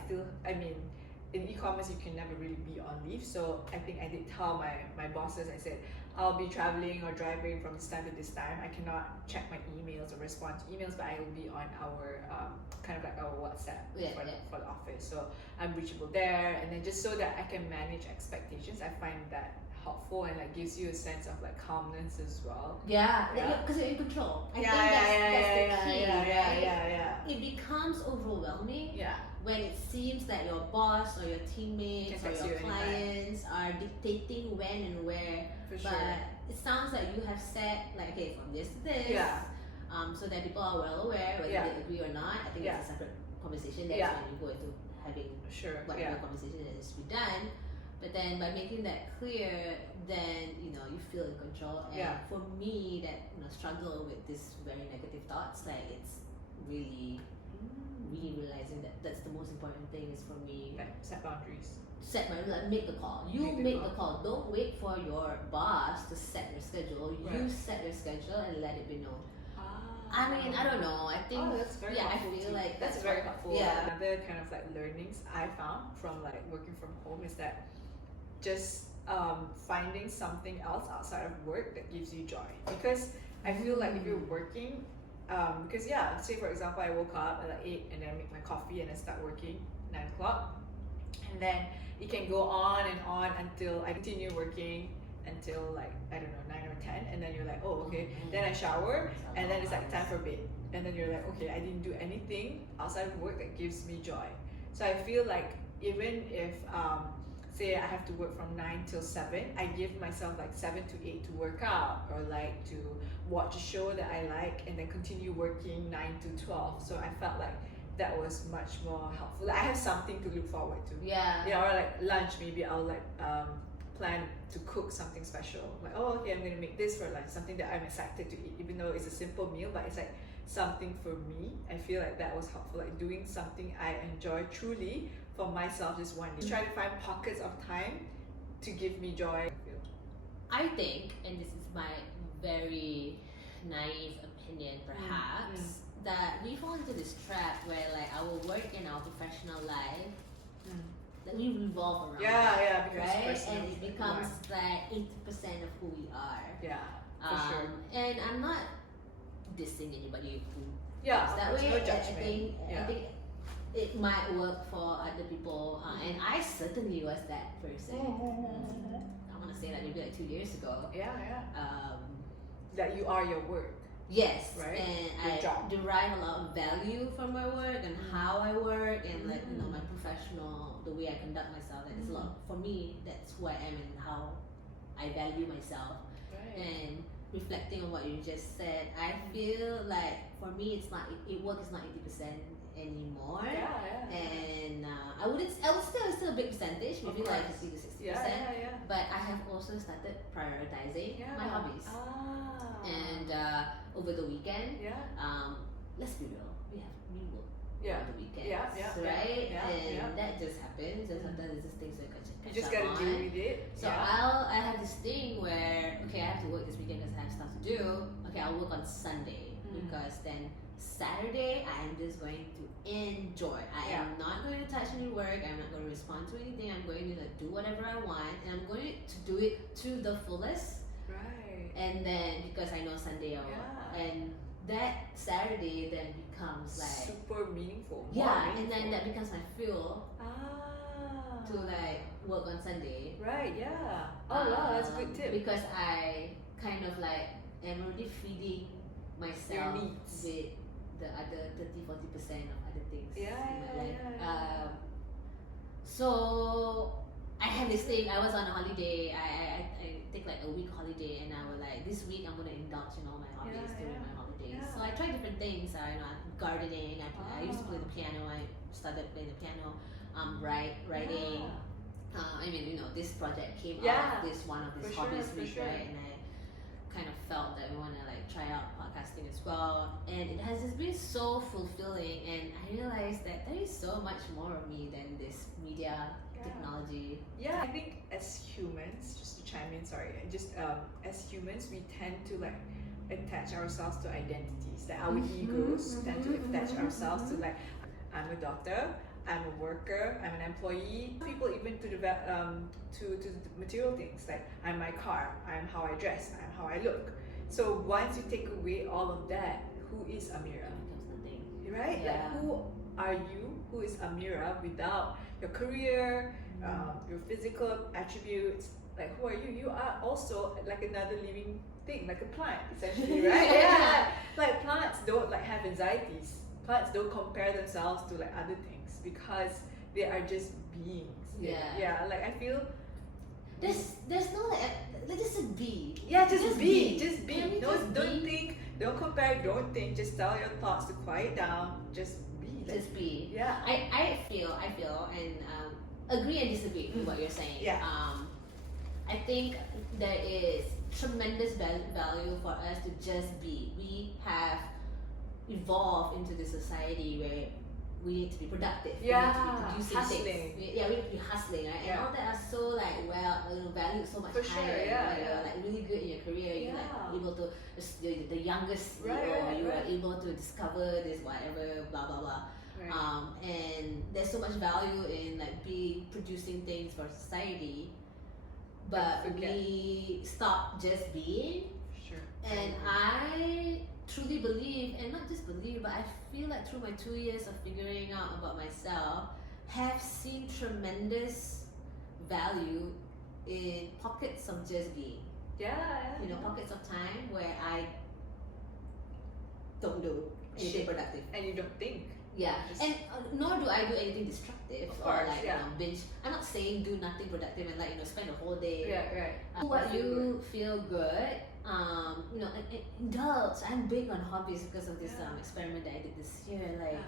in e-commerce you can never really be on leave. So I think I did tell my bosses, I said, I'll be traveling or driving from this time to this time. I cannot check my emails or respond to emails, but I will be on our kind of like our WhatsApp for the office. So I'm reachable there, and then just so that I can manage expectations. I find that helpful and like gives you a sense of like calmness as well. Because you're in control. I think that's the key, right? It becomes overwhelming when it seems that your boss or your teammates or your clients are dictating when and where. But it sounds like you have set like, okay, from this to this, so that people are well aware whether they agree or not. I think it's a separate conversation. That's when you go into having whatever conversation that needs to be done. But then by making that clear, then you feel in control. And for me, that struggle with this very negative thoughts, like it's really realizing that that's the most important thing is for me. Like set boundaries. Make the call. Make the call. Don't wait for your boss to set your schedule. You set your schedule and let it be known. I mean, I don't know. I think that's very helpful. I feel like that's very helpful. Another kind of like learnings I found from like working from home is that just finding something else outside of work that gives you joy. Because I feel like if you're working, because say for example I woke up at like 8 and then make my coffee and then start working 9 o'clock, and then it can go on and on until I continue working until like, I don't know, 9 or 10, and then you're like, oh okay, then I shower, and then it's like time for bed, and then you're like, okay, I didn't do anything outside of work that gives me joy. So I feel like even if say I have to work from 9 till 7, I give myself like 7 to 8 to work out, or like to watch a show that I like, and then continue working 9 to 12. So I felt like that was much more helpful. Like I have something to look forward to. Or like lunch, maybe I'll like plan to cook something special. Like, oh okay, I'm gonna make this for lunch, something that I'm excited to eat, even though it's a simple meal, but it's like something for me. I feel like that was helpful, like doing something I enjoy truly for myself this one day. Try to find pockets of time to give me joy. I think, and this is my very naive opinion perhaps, that we fall into this trap where like our work and our professional life Like we revolve around Yeah, that, because right? personal And it becomes like 80% of who we are. Yeah, for sure. And I'm not dissing anybody who Yeah, thinks that there's way. no I judgment. think Yeah. I think it might work for other people, and I certainly was that person. I want to say that maybe like 2 years ago. Yeah. Um, That you are your work. yes, Right? and Your I job. derive a lot of value from my work and how I work, and like my professional, the way I conduct myself. That is a lot for me. That's who I am and how I value myself. Right. And reflecting on what you just said, I feel like for me, it's not work is not 80% anymore. Yeah. And I would still it's still a big percentage, maybe like course. 50 to 60%. Yeah. But I have also started prioritizing my hobbies. And over the weekend, let's be real, we work on the weekends, right? And that just happens, and sometimes there's just things that catch You just up gotta on. deal with it. So I have this thing where, okay, I have to work this weekend because I have stuff to do. Okay, I'll work on Sunday because then Saturday I am just going to enjoy. I am not going to touch any work. I'm not going to respond to anything. I'm going to like do whatever I want, and I'm going to do it to the fullest. Right. And then because I know Sunday I'll work, and that Saturday then becomes like super meaningful. and then that becomes my fuel to Ah. like work on Sunday. Right, yeah. Oh wow, that's a good tip. Because I kind of like am already feeding myself Your needs. with the other 30-40% of other things Yeah, in my life. yeah. So I had this thing. I was on a holiday. I take like a week holiday, and I was like, this week I'm gonna indulge in all my hobbies during my holidays. Yeah. So I tried different things. Gardening. I used to play the piano. I started playing the piano. Writing. I mean, this project came out of this one of these hobbies week, right? And I kind of felt that I want to like try out podcasting as well, and it has just been so fulfilling. And I realized that there is so much more of me than this media technology. Yeah, I think as humans, just to chime in, sorry, as humans, we tend to like attach ourselves to identities. Like our egos tend to attach ourselves to like, I'm a doctor, I'm a worker, I'm an employee. People even to the material things, like I'm my car, I'm how I dress, I'm how I look. So once you take away all of that, who is Amira? Right? Yeah. Like who are you? Who is Amira without your career, your physical attributes? Like who are you? You are also like another living thing, like a plant, essentially, right? Yeah. Like plants don't like have anxieties. Plants don't compare themselves to like other things because they are just beings. Yeah. Like I feel There's no like just be. yeah, just be. Can we Don't just be? think, don't compare, don't think. Just tell your thoughts to quiet down. Just be. Like, Just be. yeah. I feel and agree and disagree with what you're saying. Yeah. I think there is tremendous value for us to just be. We have evolved into this society where we need to be productive. Yeah, we need to be producing hustling. things. We need to be hustling, right? Yeah. And all that are so like valued so much For sure, higher. yeah, You're yeah. like really good in your career. You're like Yeah. able to you're the youngest CEO. Right, you right. are able to discover this whatever blah blah blah. Right. And there's so much value in like producing things for society, but forget. we stop just being. Sure. And I truly believe, and not just believe, but I feel like through my 2 years of figuring out about myself, have seen tremendous value in pockets of just being. Yeah. Pockets of time where I don't do anything Shit. productive. And you don't think. Yeah, Just- and nor do I do anything destructive Of or course, like yeah. binge. I'm not saying do nothing productive and like spend the whole day. Yeah, right. Do what you feel good. Indulge. I'm big on hobbies because of this Yeah. experiment that I did this year. Like,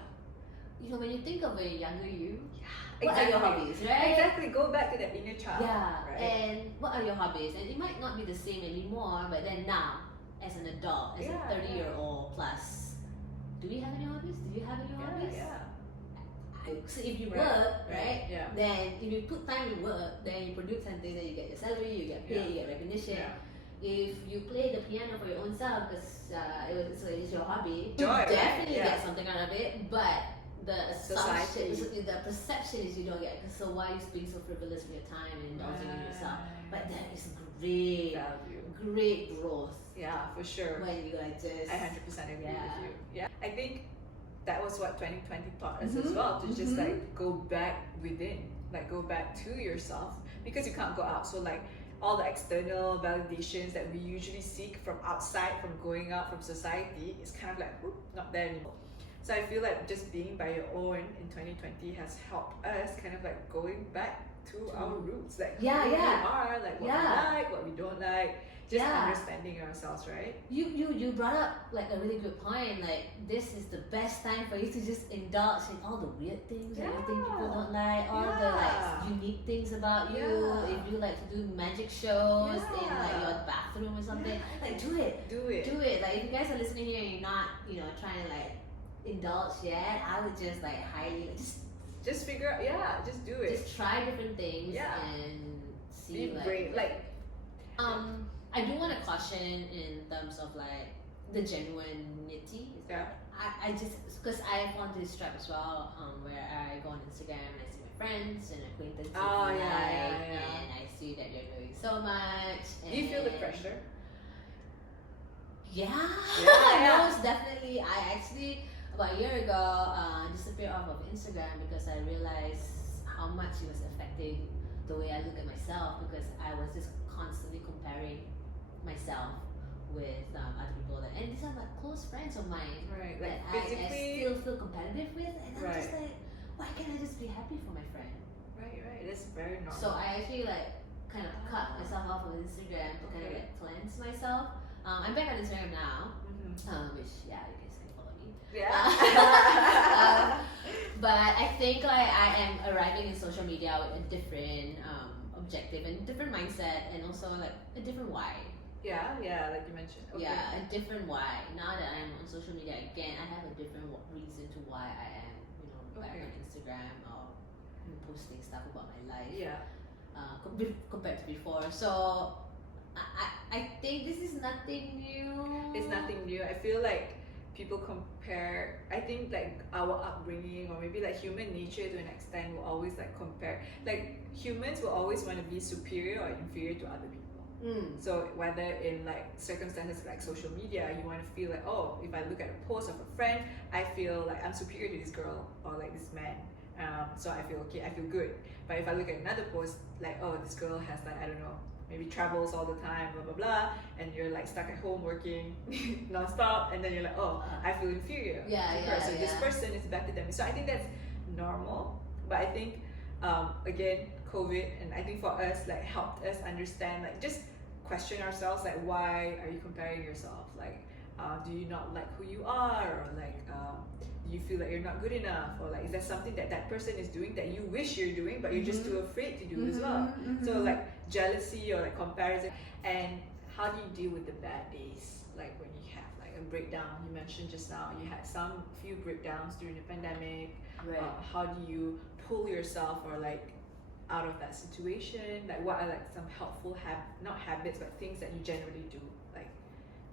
Yeah. when you think of a younger you, Yeah. what are your hobbies, right? Exactly. Go back to that inner child. Yeah, Right. and what are your hobbies? And it might not be the same anymore, but then now, as an adult, as Yeah, a 30-year-old plus, do we have any hobbies? Do you have any hobbies? Yeah. So if you Right, work, right, right, yeah. then if you put time in work, then you produce something, then you get your salary, you get paid, Yeah. you get recognition. Yeah. If you play the piano for your own self because it's your hobby, Joy, you right? definitely Yeah. get something out of it. But the Society. assumption, the perception is you don't get. So why are you being so frivolous with your time and indulging in yourself? But that is great, Value. great growth. Yeah, for sure. When you like just, I 100% agree Yeah. with you. Yeah, I think that was what 2020 taught us as Mhm. well, to just Mhm. like go back within, like go back to yourself, because you can't go out. So like all the external validations that we usually seek from outside, from going out, from society, is kind of like whoop, not there anymore. So I feel like just being by your own in 2020 has helped us kind of like going back to our roots, like Yeah, who yeah. we are, like what Yeah. we like, what we don't like, just Yeah. understanding ourselves, right? You brought up like a really good point. Like this is the best time for you to just indulge in all the weird things that you think people don't like, all the like Yeah. unique things about you. Yeah. If you like to do magic shows in like Yeah. your bathroom or something, like do it. Do it. Do it. Like if you guys are listening here and you're not, trying to like indulge yet, I would just like highly Just figure out, just do it. just try different things Yeah. and see Be like brave. Like, I do want to caution in terms of like the genuinity. yeah. I just because I've gone to this trap as well, where I go on Instagram and I see my friends and acquaintances Oh, and yeah, I, yeah, yeah. and I see that they're doing so much. Do you feel the and- pressure? Yeah, Yeah. most definitely. I actually about a year ago disappeared off of Instagram because I realized how much it was affecting the way I look at myself, because I was just constantly comparing myself with other people that, and these are like close friends of mine Right. that Like I physically. still feel competitive with, and I'm just Right. like, why can't I just be happy for my friend? Right. That's very normal. So I actually like kind of cut myself off of Instagram to kind of Okay. like cleanse myself. I'm back on Instagram now, Mhm. which you guys can follow me. Yeah. But I think like I am arriving in social media with a different objective and different mindset, and also like a different why. yeah, like you mentioned. Okay. Yeah, a different why. Now that I'm on social media again, I have a different reason to why I am, back Okay. on Instagram or posting stuff about my life. Yeah. Compared to before. So I think this is nothing new. It's nothing new. I feel like people compare. I think like our upbringing, or maybe like human nature to an extent, will always like compare. Like humans will always want to be superior or inferior to other people. So whether in like circumstances like social media, you want to feel like, oh, if I look at a post of a friend, I feel like I'm superior to this girl or like this man. So I feel okay, I feel good. But if I look at another post, like, oh, this girl has like, I don't know, maybe travels all the time, blah blah blah, and you're like stuck at home working non-stop, and then you're like, oh, I feel inferior to her. So this person is better than me. So I think that's normal. But I think again, COVID, and I think for us, like helped us understand, like just question ourselves, like why are you comparing yourself? Like do you not like who you are, or like do you feel like you're not good enough, or like is there something that that person is doing that you wish you're doing but you're just too afraid to do as well? So like jealousy or like comparison. And how do you deal with the bad days, like when you have like a breakdown? You mentioned just now you had few breakdowns during the pandemic. Right. How do you pull yourself or like out of that situation? Like what are like some helpful not habits, but things that you generally do, like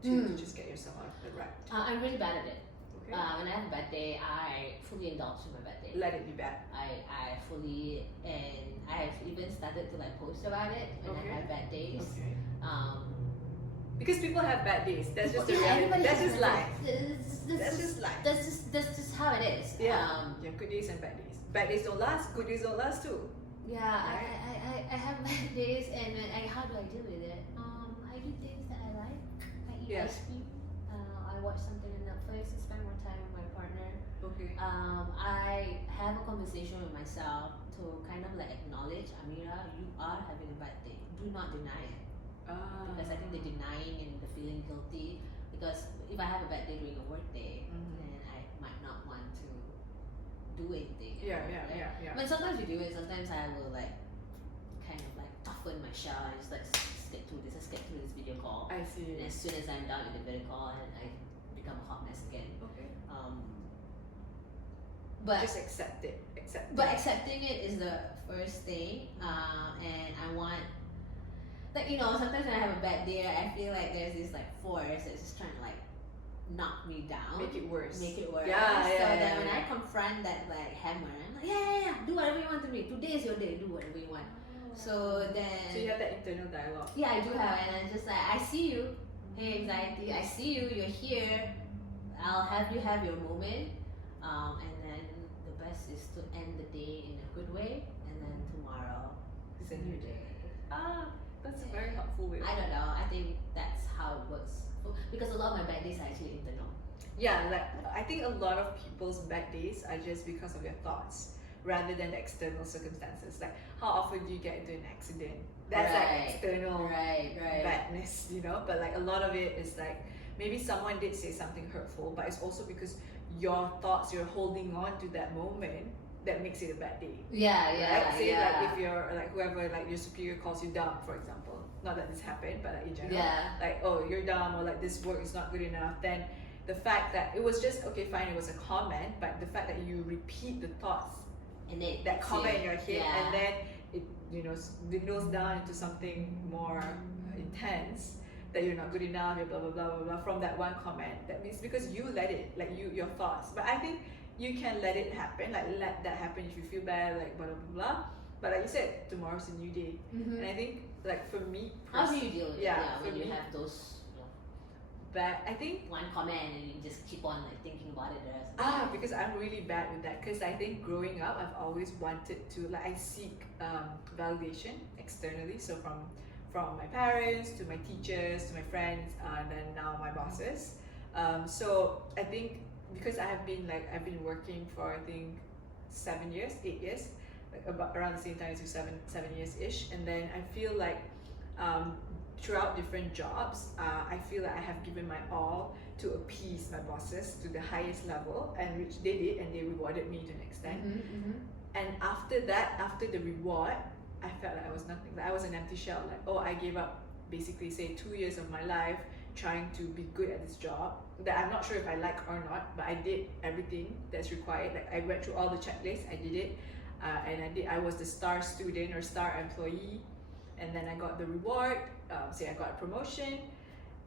to just get yourself out of the rut? I'm really bad at it. Okay. When I have a bad day, I fully indulge in my bad day. Let it be bad. I fully, and I have even started to like post about it when Okay. I have bad days. Okay. Um, Because people have bad days. That's just the yeah, reality. everybody That's has just bad life. days. That's just life. That's just how it is. Yeah. Yeah, good days and bad days. Bad days don't last. Good days don't last too. Yeah, I have bad days, and how do I deal with it? I do things that I like. I eat Yeah. ice cream. I watch something on Netflix. I spend more time with my partner. Okay. I have a conversation with myself to kind of like acknowledge, Amira, you are having a bad day. Do not deny it. Because I think the denying and the feeling guilty, because if I have a bad day during a work day, then I might not want to do anything. Yeah. I mean, sometimes you do it. Sometimes I will like kind of like toughen my shell and just like let's get through this. Let's get through this video call. I see. And as soon as I'm done with the video call, and I become a hot mess again. Okay. But Just accept it. But accepting it is the first thing, and I want, like, sometimes when I have a bad day, I feel like there's this like force that's just trying to like knock me down, Make it worse. Yeah, so then when I confront that like hammer, I'm like, yeah, do whatever you want to me. Today is your day. Do whatever you want. So then. So you have that internal dialogue. Yeah, I do have, and I'm just like, I see you. Hey, anxiety, I see you. You're here. I'll have you have your moment. And then the best is to end the day in a good way, and then tomorrow is a new day. That's a very helpful way. I don't know. I think that's how it works. Because a lot of my bad days are actually internal. Yeah, like I think a lot of people's bad days are just because of their thoughts rather than the external circumstances. Like how often do you get into an accident? That's like external badness, you know? But like a lot of it is like maybe someone did say something hurtful, but it's also because your thoughts, you're holding on to that moment that makes it a bad day. Right? Say like if you're like whoever, like your superior calls you dumb, for example. Not that this happened, but like in general. Like, oh, you're dumb, or like this work is not good enough, then the fact that it was just okay, fine, it was a comment, but the fact that you repeat the thoughts and then that comment in your head, and then it, you know, dwindles down into something more intense, that you're not good enough, you're blah blah blah blah blah from that one comment. That means because you let it, like your thoughts. But I think you can let it happen, like let that happen if you feel bad, like blah blah blah blah. But like you said, tomorrow's a new day, and I think like for me, how do you deal with it? When you me, have those. But I think one comment and you just keep on like thinking about it the rest of the time. Because I'm really bad with that, because I think growing up I've always wanted to, like, I seek validation externally, so from my parents to my teachers to my friends, and then now my bosses. So I think because I've been working for I think 8 years, like about around the same time as you, 7 years ish, and then I feel like throughout different jobs, I feel like I have given my all to appease my bosses to the highest level, and which they did, and they rewarded me to an extent. And after that, after the reward, I felt like I was nothing. Like I was an empty shell. Like, oh, I gave up basically say 2 years of my life trying to be good at this job that I'm not sure if I like or not, but I did everything that's required. Like I went through all the checklists, I did it, and I was the star student or star employee, and then I got the reward. Say I got a promotion,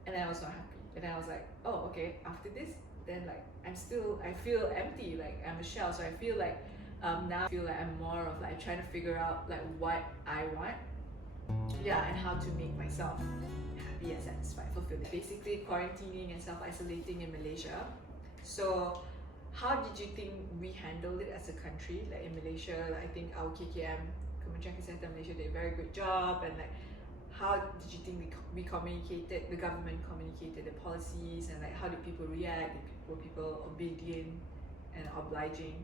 and then I was not happy. And then I was like, oh, okay, after this, then like I feel empty, like I'm a shell. So I feel like now I feel like I'm more of like trying to figure out like what I want, and how to make myself happy and satisfied, fulfilled. Basically quarantining and self-isolating in Malaysia. So how did you think we handled it as a country? Like in Malaysia, like I think our KKM, Kementerian Kesihatan Malaysia, did a very good job, and like how did you think we communicated, the government communicated the policies, and like how did people react? Were people obedient and obliging?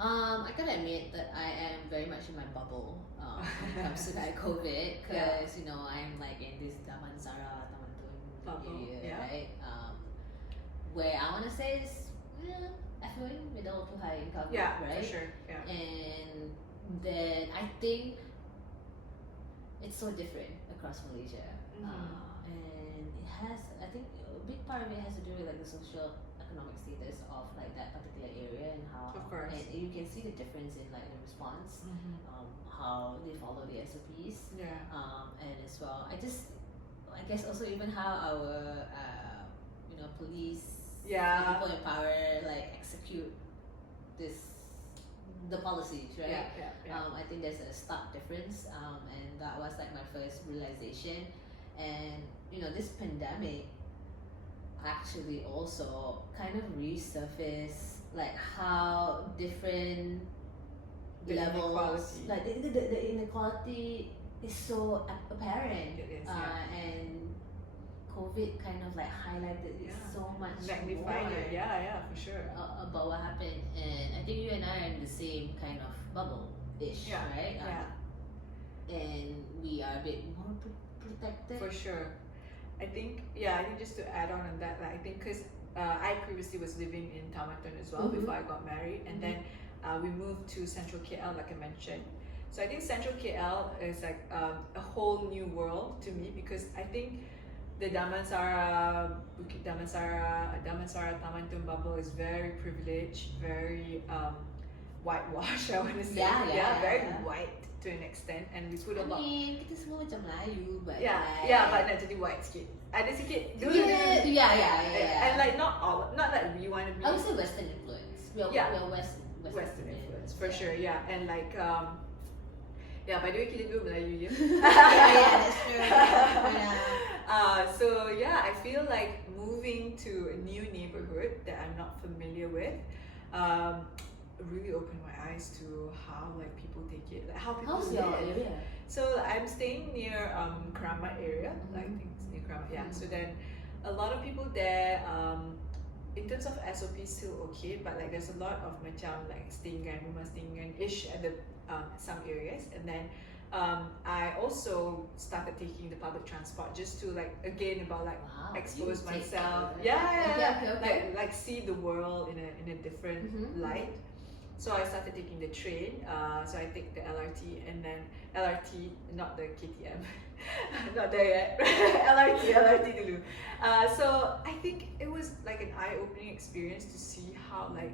I gotta admit that I am very much in my bubble when it comes to like COVID, because you know I'm like in this Damansara area, right? Where I wanna say is affluent, middle to high income, right? For sure. And then I think it's so different across Malaysia, and it has, I think a big part of it has to do with like the social economic status of like that particular area, and how, and you can see the difference in like the response, how they follow the SOPs, and as well, I guess also even how our police, people in power like execute the policies, right? I think there's a stark difference, and that was like my first realization. And you know, this pandemic actually also kind of resurfaced like how different the levels, inequality. like the inequality is so apparent, and COVID kind of like highlighted it so much magnified more, it, for sure, about what happened. And I think you and I are in the same kind of bubble-ish, right? And we are a bit more protected. For sure. I think just to add on that, like, I think because I previously was living in Tamatun as well before I got married, and then we moved to Central KL, like I mentioned. So I think Central KL is like a whole new world to me, because I think the Damansara Tamatun bubble is very privileged, very whitewashed, I want to say. Very white to an extent, and we put a lot. Kita semua macam Melayu, but but nak jadi white sikit. ada sikit dulu. Yeah. And like not like we want to be. I would say Western influence. We are Western influence for sure. Yeah, and like by the way kita dua Melayu je. That's true. So yeah, I feel like moving to a new neighborhood that I'm not familiar with really opened my eyes to how like people take it, like how people How's live. your area? So I'm staying near Keramat area, like I think it's near Keramat. Yeah. So then a lot of people there. In terms of SOP still okay, but like there's a lot of macam like rumah setinggan ish at the some areas, and then I also started taking the public transport just to like again about like expose myself. Okay. Like see the world in a different light. So I started taking the train. So I take the LRT and then LRT, not the KTM. Not there yet. LRT dulu. So I think it was like an eye-opening experience to see how like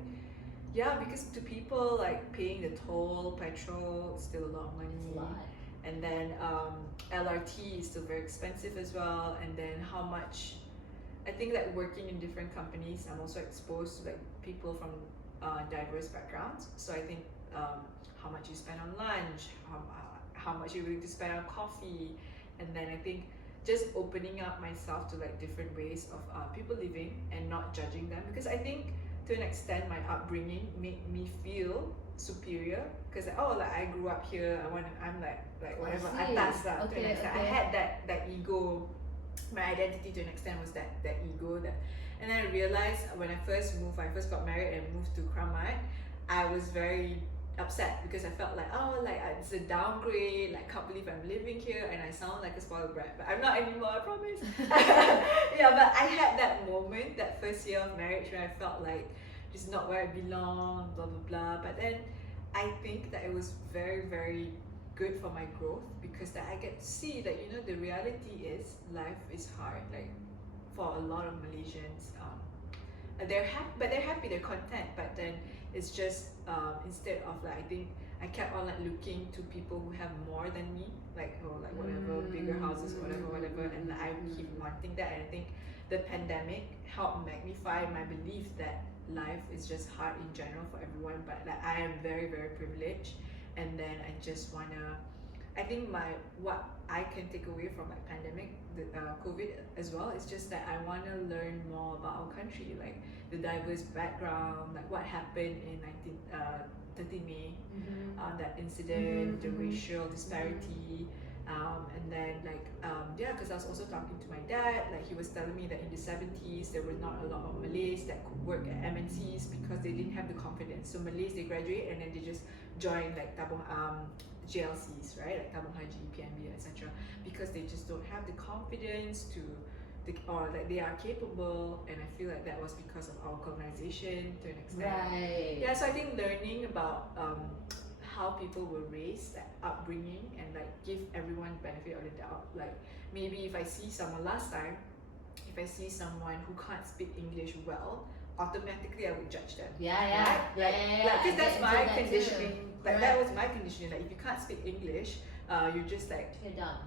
because to people like paying the toll, petrol is still a lot of money. And then LRT is still very expensive as well. And then how much I think like working in different companies, I'm also exposed to like people from diverse backgrounds. So I think how much you spend on lunch, how much you're willing to spend on coffee, and then I think just opening up myself to like different ways of people living and not judging them, because I think to an extent my upbringing made me feel superior because like I grew up here, I'm like whatever atas lah. To an extent I had that ego. My identity to an extent was that ego that. And then I realized when I first got married and moved to Keramat, I was very upset because I felt like it's a downgrade, like can't believe I'm living here and I sound like a spoiled brat, but I'm not anymore, I promise. But I had that moment, that first year of marriage, where I felt like this is not where I belong, blah blah blah. But then I think that it was very, very good for my growth because that I get to see that the reality is life is hard. Like for a lot of Malaysians, they're happy, they're content, but then it's just instead of like, I think I kept on like looking to people who have more than me, like whatever, bigger houses, whatever, and I keep wanting that. And I think the pandemic helped magnify my belief that life is just hard in general for everyone, but like I am very, very privileged. And then I just wanna, I think what I can take away from like pandemic, the COVID as well, is just that I wanna learn more about our country, like the diverse background, like what happened in 13 May, that incident, the racial disparity, and then like because I was also talking to my dad, like he was telling me that in the 70s there were not a lot of Malays that could work at MNCs because they didn't have the confidence. So Malays, they graduate and then they just join like tabung JLCs, right, like tabung haji, PNB, etc., because they just don't have the confidence or like they are capable. And I feel like that was because of our colonization to an extent. Right. Yeah, so I think learning about how people were raised, that upbringing, and like give everyone benefit of the doubt. Like maybe if I see someone who can't speak English well, automatically I would judge them. Because that's my conditioning. Like that was my conditioning. Like if you can't speak English, you're just like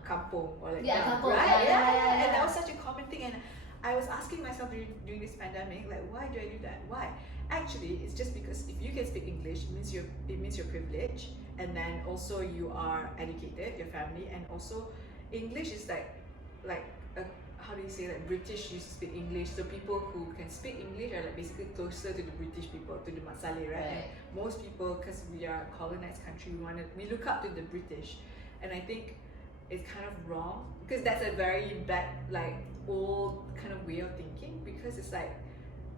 kampung or like kampung. Right? And that was such a common thing. And I was asking myself during this pandemic, like, why do I do that? Why? Actually, it's just because if you can speak English, it means you're privileged, and then also you are educated, your family, and also English is like how do you say, like British used to speak English, so people who can speak English are like basically closer to the British people, to the Mat Salleh, right? And most people, because we are a colonized country, we look up to the British, and I think it's kind of wrong because that's a very bad, like old kind of way of thinking, because it's like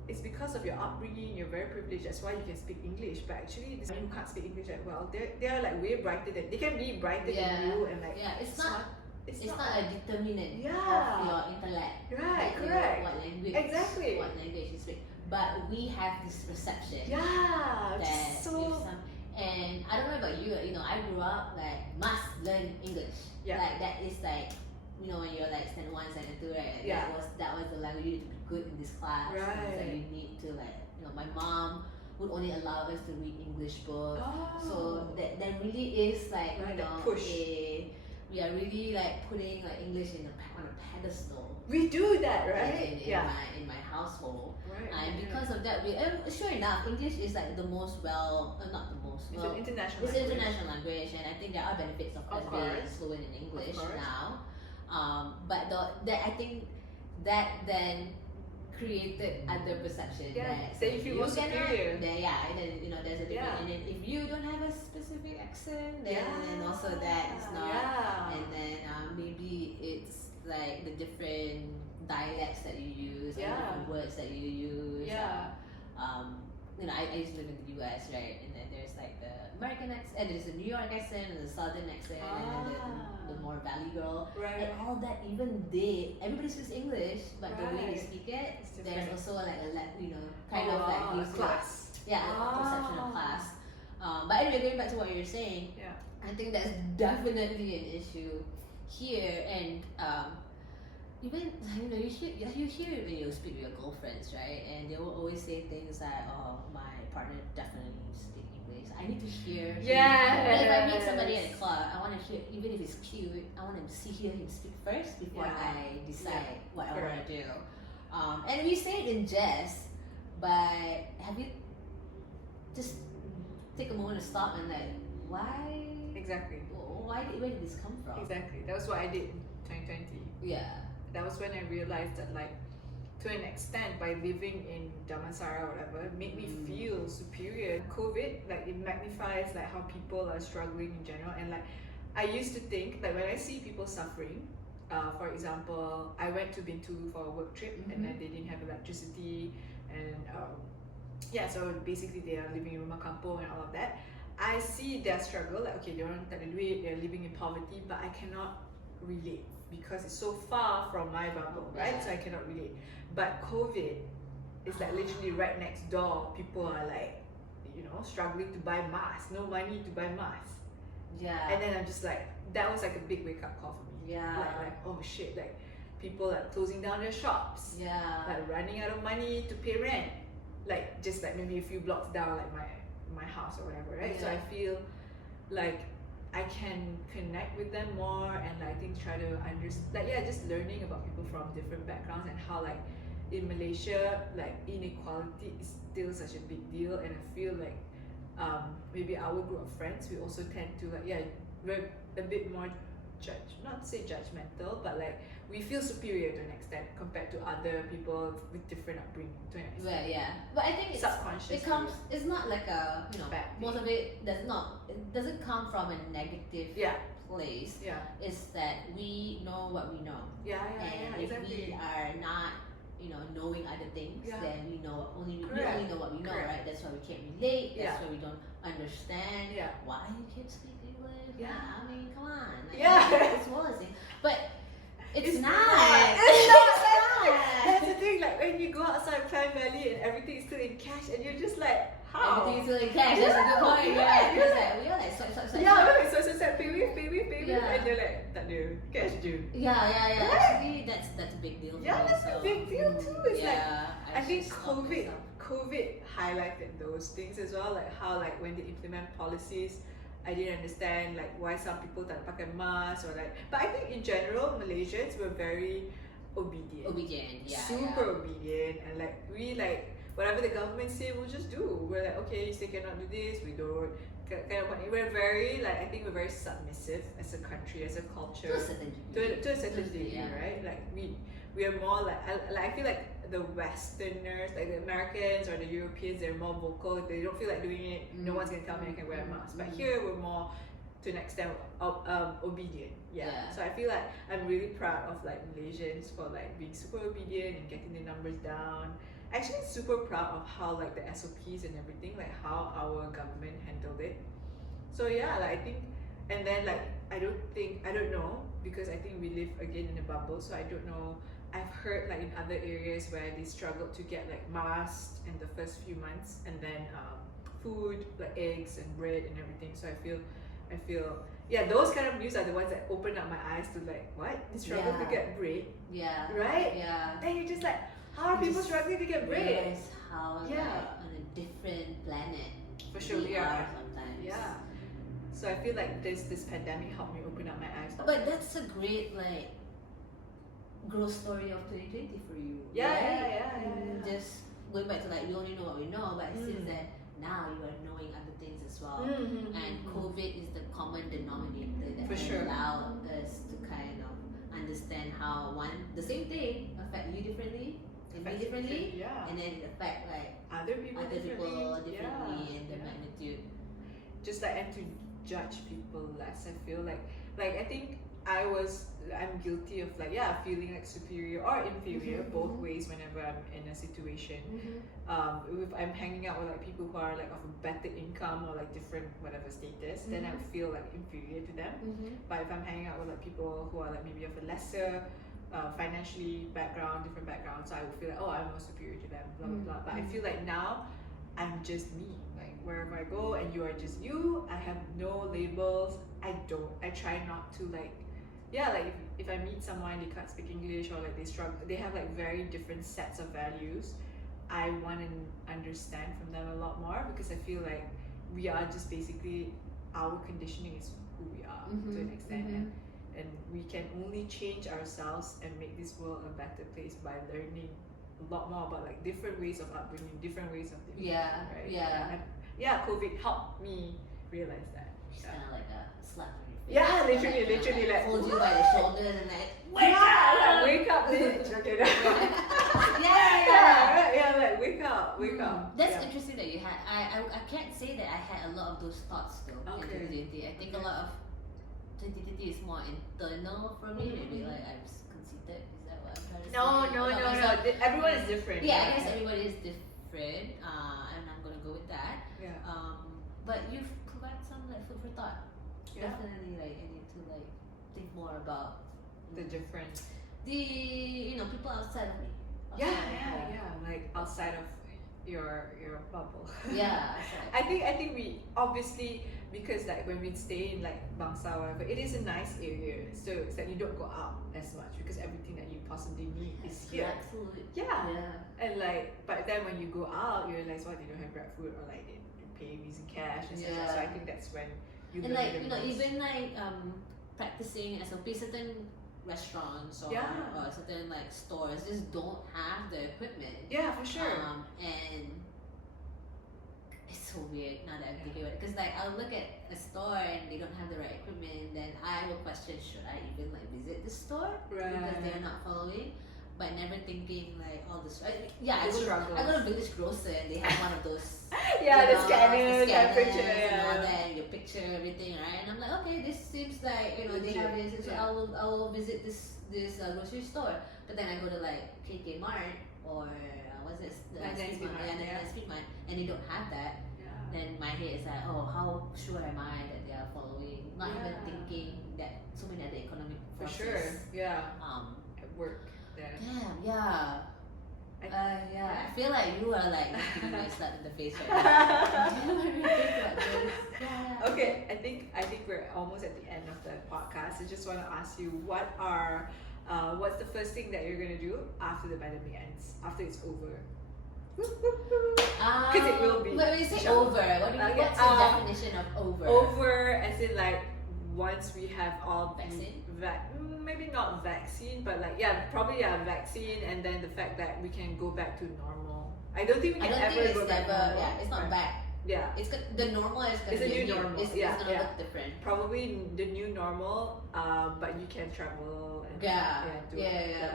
it's because of your upbringing, you're very privileged, that's why you can speak English. But actually, these people who can't speak English that well, they are like way brighter than, they can be brighter than you, and like it's not a determinant of your intellect. Right, correct. What language you speak. But we have this perception. That so. And I don't know about you, I grew up like must learn English. Like that is like, when you're like standard 1, standard 2, right? That was the language you need to be good in this class. Right. So you need to like, my mom would only allow us to read English books. So that really is like, push. we are really like putting like English on a pedestal. We do that, right? In my household. Right. And because of that, sure enough, English is like the most not the most. It's an international It's language. an international language, and I think there are benefits of us being fluent in English now. But I think that then created other perception that so if you were superior, then there's a different. And then if you don't have a specific accent, then also that is not. And then maybe it's like the different dialects that you use, and different words that you use. I used to live in the US, right? And then there's like the American accent, and there's the New York accent, and the Southern accent, and then the more Valley girl, and all that. Even everybody speaks English, but the way they speak it, there's also like kind of like gives class. Perception of class. But anyway, going back to what you're saying, I think that's definitely an issue here, and even you hear when you speak with your girlfriends, right? And they will always say things like, "Oh, my partner definitely speaks English. I need to hear." If I meet somebody at a club, I want to hear, even if it's cute, I want to hear him speak first before I decide what I want to do. And we say it in jest, but have you just take a moment to stop and like, why? Exactly. Where did this come from? Exactly. That was what I did in 2020. Yeah. That was when I realized that, like, to an extent, by living in Damansara or whatever, it made me feel superior. COVID, like, it magnifies like how people are struggling in general. And like, I used to think, like, when I see people suffering, for example, I went to Bintulu for a work trip, and then they didn't have electricity, and so basically they are living in rumah kampung and all of that. I see their struggle, like, okay, they don't have to do it, they're living in poverty, but I cannot relate because it's so far from my bubble, right? So I cannot relate. But COVID is like literally right next door. People are like, struggling to buy masks, no money to buy masks. Yeah. And then I'm just like, that was like a big wake up call for me. Yeah. Like oh shit, like people are closing down their shops. Yeah. Like running out of money to pay rent. Like just like maybe a few blocks down, like my house or whatever, right? So I feel like I can connect with them more, and I think try to understand, just learning about people from different backgrounds, and how like in Malaysia, like inequality is still such a big deal. And I feel like maybe our group of friends, we also tend to we're a bit more not to say judgmental, but like we feel superior to an extent compared to other people with different upbringing to an extent. Well, yeah, but I think it's not like a most of it doesn't come from a negative place. Yeah, it's that we know what we know. And if we are not knowing other things, then we only know what we know, right? That's why we can't relate. That's why we don't understand why you can't speak English. I mean, come on. It's one thing, but it's not. That's the thing. Like when you go outside Pine Valley and everything is still in cash, and you're just like, how? Everything is still in cash. That's a good point. We are like swipe. Pay with, and you're like, tak ada, cash je. Actually, that's a big deal. That's a big deal too. It's like, I think COVID highlighted those things as well, like how like when they implement policies, I didn't understand like why some people tak pakai mask or like. But I think in general Malaysians were very obedient, super obedient, and like we like whatever the government say we'll just do. We're like, okay, you say cannot do this, we don't. Kind of, we're very like, I think we're very submissive as a country, as a culture, to a certain degree, right? Like we are more like I feel like the Westerners, like the Americans or the Europeans, they're more vocal. If they don't feel like doing it, no one's gonna tell me I can wear a mask. But here we're more, to an extent, obedient. So I feel like I'm really proud of like Malaysians for like being super obedient and getting the numbers down. Actually super proud of how like the SOPs and everything, like how our government handled it. So like I think, and then like I don't know, because I think we live again in a bubble, so I don't know. I've heard like in other areas where they struggled to get like masks in the first few months, and then food like eggs and bread and everything. So I feel those kind of news are the ones that open up my eyes to like, what? They struggle to get bread. Right? Then you're just like, how are people struggling to get bread? Realize how on a different planet for sure we are sometimes. So I feel like this pandemic helped me open up my eyes. But that's a great like growth story of 2020 for you. Yeah, right? yeah. Just going back to like we only know what we know, but it seems that now you are knowing other things as well. And COVID is the common denominator that For sure. allowed us to kind of understand how the same thing affect you differently and me differently, Yeah. and then it affect like Other people differently. differently and the Yeah. magnitude. Just like, and to judge people less. I feel like I think I'm guilty of like feeling like superior or inferior both ways whenever I'm in a situation. If I'm hanging out with like people who are like of a better income or like different whatever status, then I would feel like inferior to them. But if I'm hanging out with like people who are like maybe of a lesser financially different backgrounds, I would feel like, oh, I'm more superior to them, blah blah blah. But I feel like now I'm just me. Like wherever I go and you are just you. I have no labels. I try not to like like if I meet someone, they can't speak English or like they struggle, they have like very different sets of values. I want to understand from them a lot more, because I feel like we are just basically, our conditioning is who we are to an extent, and we can only change ourselves and make this world a better place by learning a lot more about like different ways of upbringing, different ways of thinking. Yeah. COVID helped me realize that. It's kind of like a slap on your face. Yeah, literally like hold you by the shoulders and like wake up, wake up, bitch. Okay. Like wake up. That's interesting that you had. I can't say that I had a lot of those thoughts though in 2020. I think a lot of 2020 is more internal for me. Maybe like I'm conceited. Is that what I'm trying to say? No. Everyone is different. Yeah, I guess everybody is different, and I'm gonna go with that. Yeah. But you've provided some like food for thought. Yeah. Definitely, like I need to like think more about The difference. the people outside of me. Like outside of your bubble. Yeah. I think we obviously, because like when we stay in like Bangsa or whatever, it is a nice area, so it's like you don't go out as much because everything that you possibly need is here. Absolutely. Yeah. And like, but then when you go out, you realize they don't have Grab food, or like they pay using cash and stuff. So I think that's when you and learn like the most. even like practicing SOP, certain restaurants or certain like stores just don't have the equipment. Yeah, for sure. And it's so weird now that I'm thinking about it, because like I'll look at a store and they don't have the right equipment, then I will question, should I even like visit the store because they're not following, but never thinking like all this. I go to Village Grocer and they have one of those the scanners, temperature, and all that, and your picture, everything, right? And I'm like, okay, this seems like they have this, so I will visit this grocery store. But then I go to like KK Mart or what's this? Street Mart, and they don't have that. Then my head is like, oh, how sure am I that they are following? Not even thinking that so many other economic forces. For sure, at work. I feel like you are like giving me a slap in the face right now. Okay, I think we're almost at the end of the podcast. I just want to ask you, what's the first thing that you're gonna do after the pandemic ends, after it's over? Because it will be. When you say over, what do you mean? What's the definition of over? Over, as in like once we have all vaccine. Maybe not vaccine, but like probably vaccine, and then the fact that we can go back to normal. I don't think we can ever go back to normal. Yeah, it's not back. Yeah, the normal is gonna be a new normal. It's gonna look different. Probably the new normal, but you can travel and do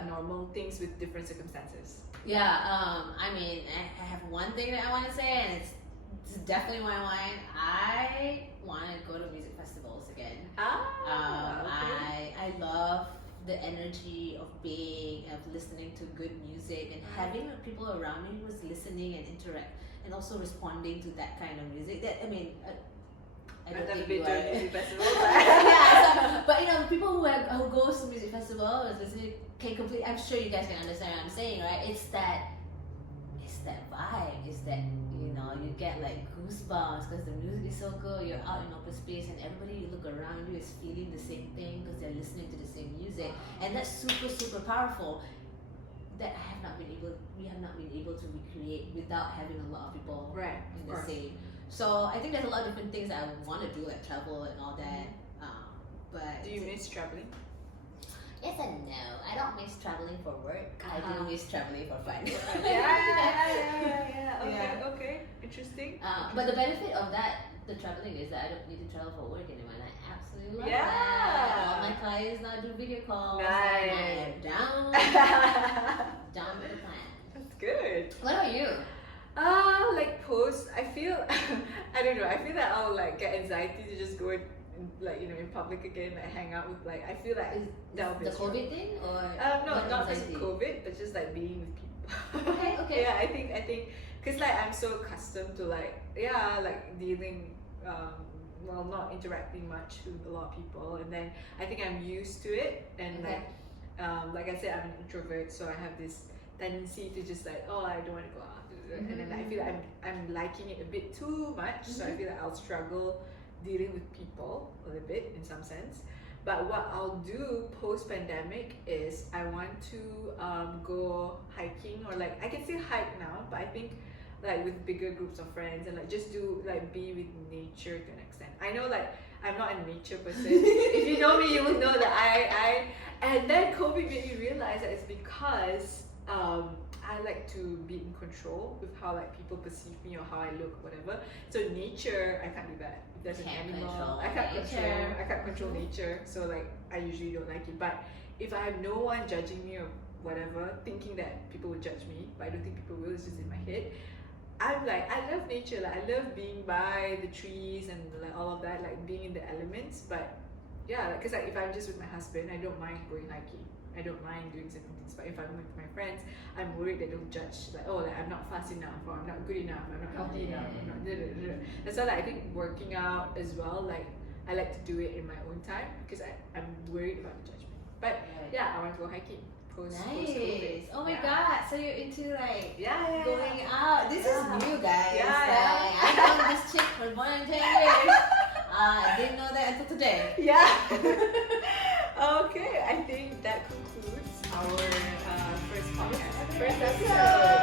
normal things with different circumstances. I mean, I have one thing that I want to say, and it's definitely my mind. I want to go to music festivals again. I love the energy of listening to good music and having people around me who's listening and interact and also responding to that kind of music. That I mean, I don't think you are. Music festival, but people who goes to music festival is listening can complete. I'm sure you guys can understand what I'm saying, right? It's that vibe. It's that you get like goosebumps because the music is so good. You're out in open space and everybody you look around you is feeling the same thing because they're listening to the same music, and that's super super powerful. That we have not been able to recreate without having a lot of people in the same. So I think there's a lot of different things that I want to do, like travel and all that. But Do you miss traveling? yes and no. I don't miss traveling for work. I do miss traveling for fun. Yeah. Okay, Yeah. okay. Interesting. But the benefit of that, the traveling, is that I don't need to travel for work anymore. And I absolutely love Yeah. that. All my clients now do video calls. Nice. And I am down. Down with the plan. That's good. What about you? Like post, I feel, I don't know. I feel that I'll like get anxiety to just go in, like in public again, like hang out with like. I feel like Is that'll be the a struggle. COVID thing or No, what not just anxiety? COVID, but just like being with people. Okay. Yeah, I think, cause like I'm so accustomed to like dealing, well, not interacting much with a lot of people, and then I think I'm used to it, and Okay. like I said, I'm an introvert, so I have this tendency to just like, oh, I don't want to go out, and then I feel like I'm liking it a bit too much, so I feel like I'll struggle dealing with people a little bit in some sense. But what I'll do post pandemic is I want to go hiking, or like I can still hike now, but I think like with bigger groups of friends, and like just do like be with nature to an extent. I know like I'm not a nature person. If you know me, you will know that I and then COVID made me realize that it's because I like to be in control with how like people perceive me or how I look, whatever. So nature, I can't do that. If there's an Can't animal, control I can't nature. control nature. So like I usually don't like it. But if I have no one judging me or whatever, thinking that people will judge me, but I don't think people will, it's just in my head. I'm like, I love nature, like I love being by the trees and like all of that, like being in the elements. But yeah, because like if I'm just with my husband, I don't mind going hiking. I don't mind doing certain things. But if I'm with my friends, I'm worried that they'll judge, like, oh, like I'm not fast enough, or I'm not good enough, I'm not healthy enough, I'm not That's why like, I think working out as well, like I like to do it in my own time because I'm worried about the judgment. But yeah, I want to go hiking post COVID. Nice. Oh my Yeah. god. So you're into like Yeah. going out. This is new, guys. Yeah. Like, I've known this chick for more than 10 years. I didn't know that until today. Yeah. Okay, I think that concludes our first podcast, first episode.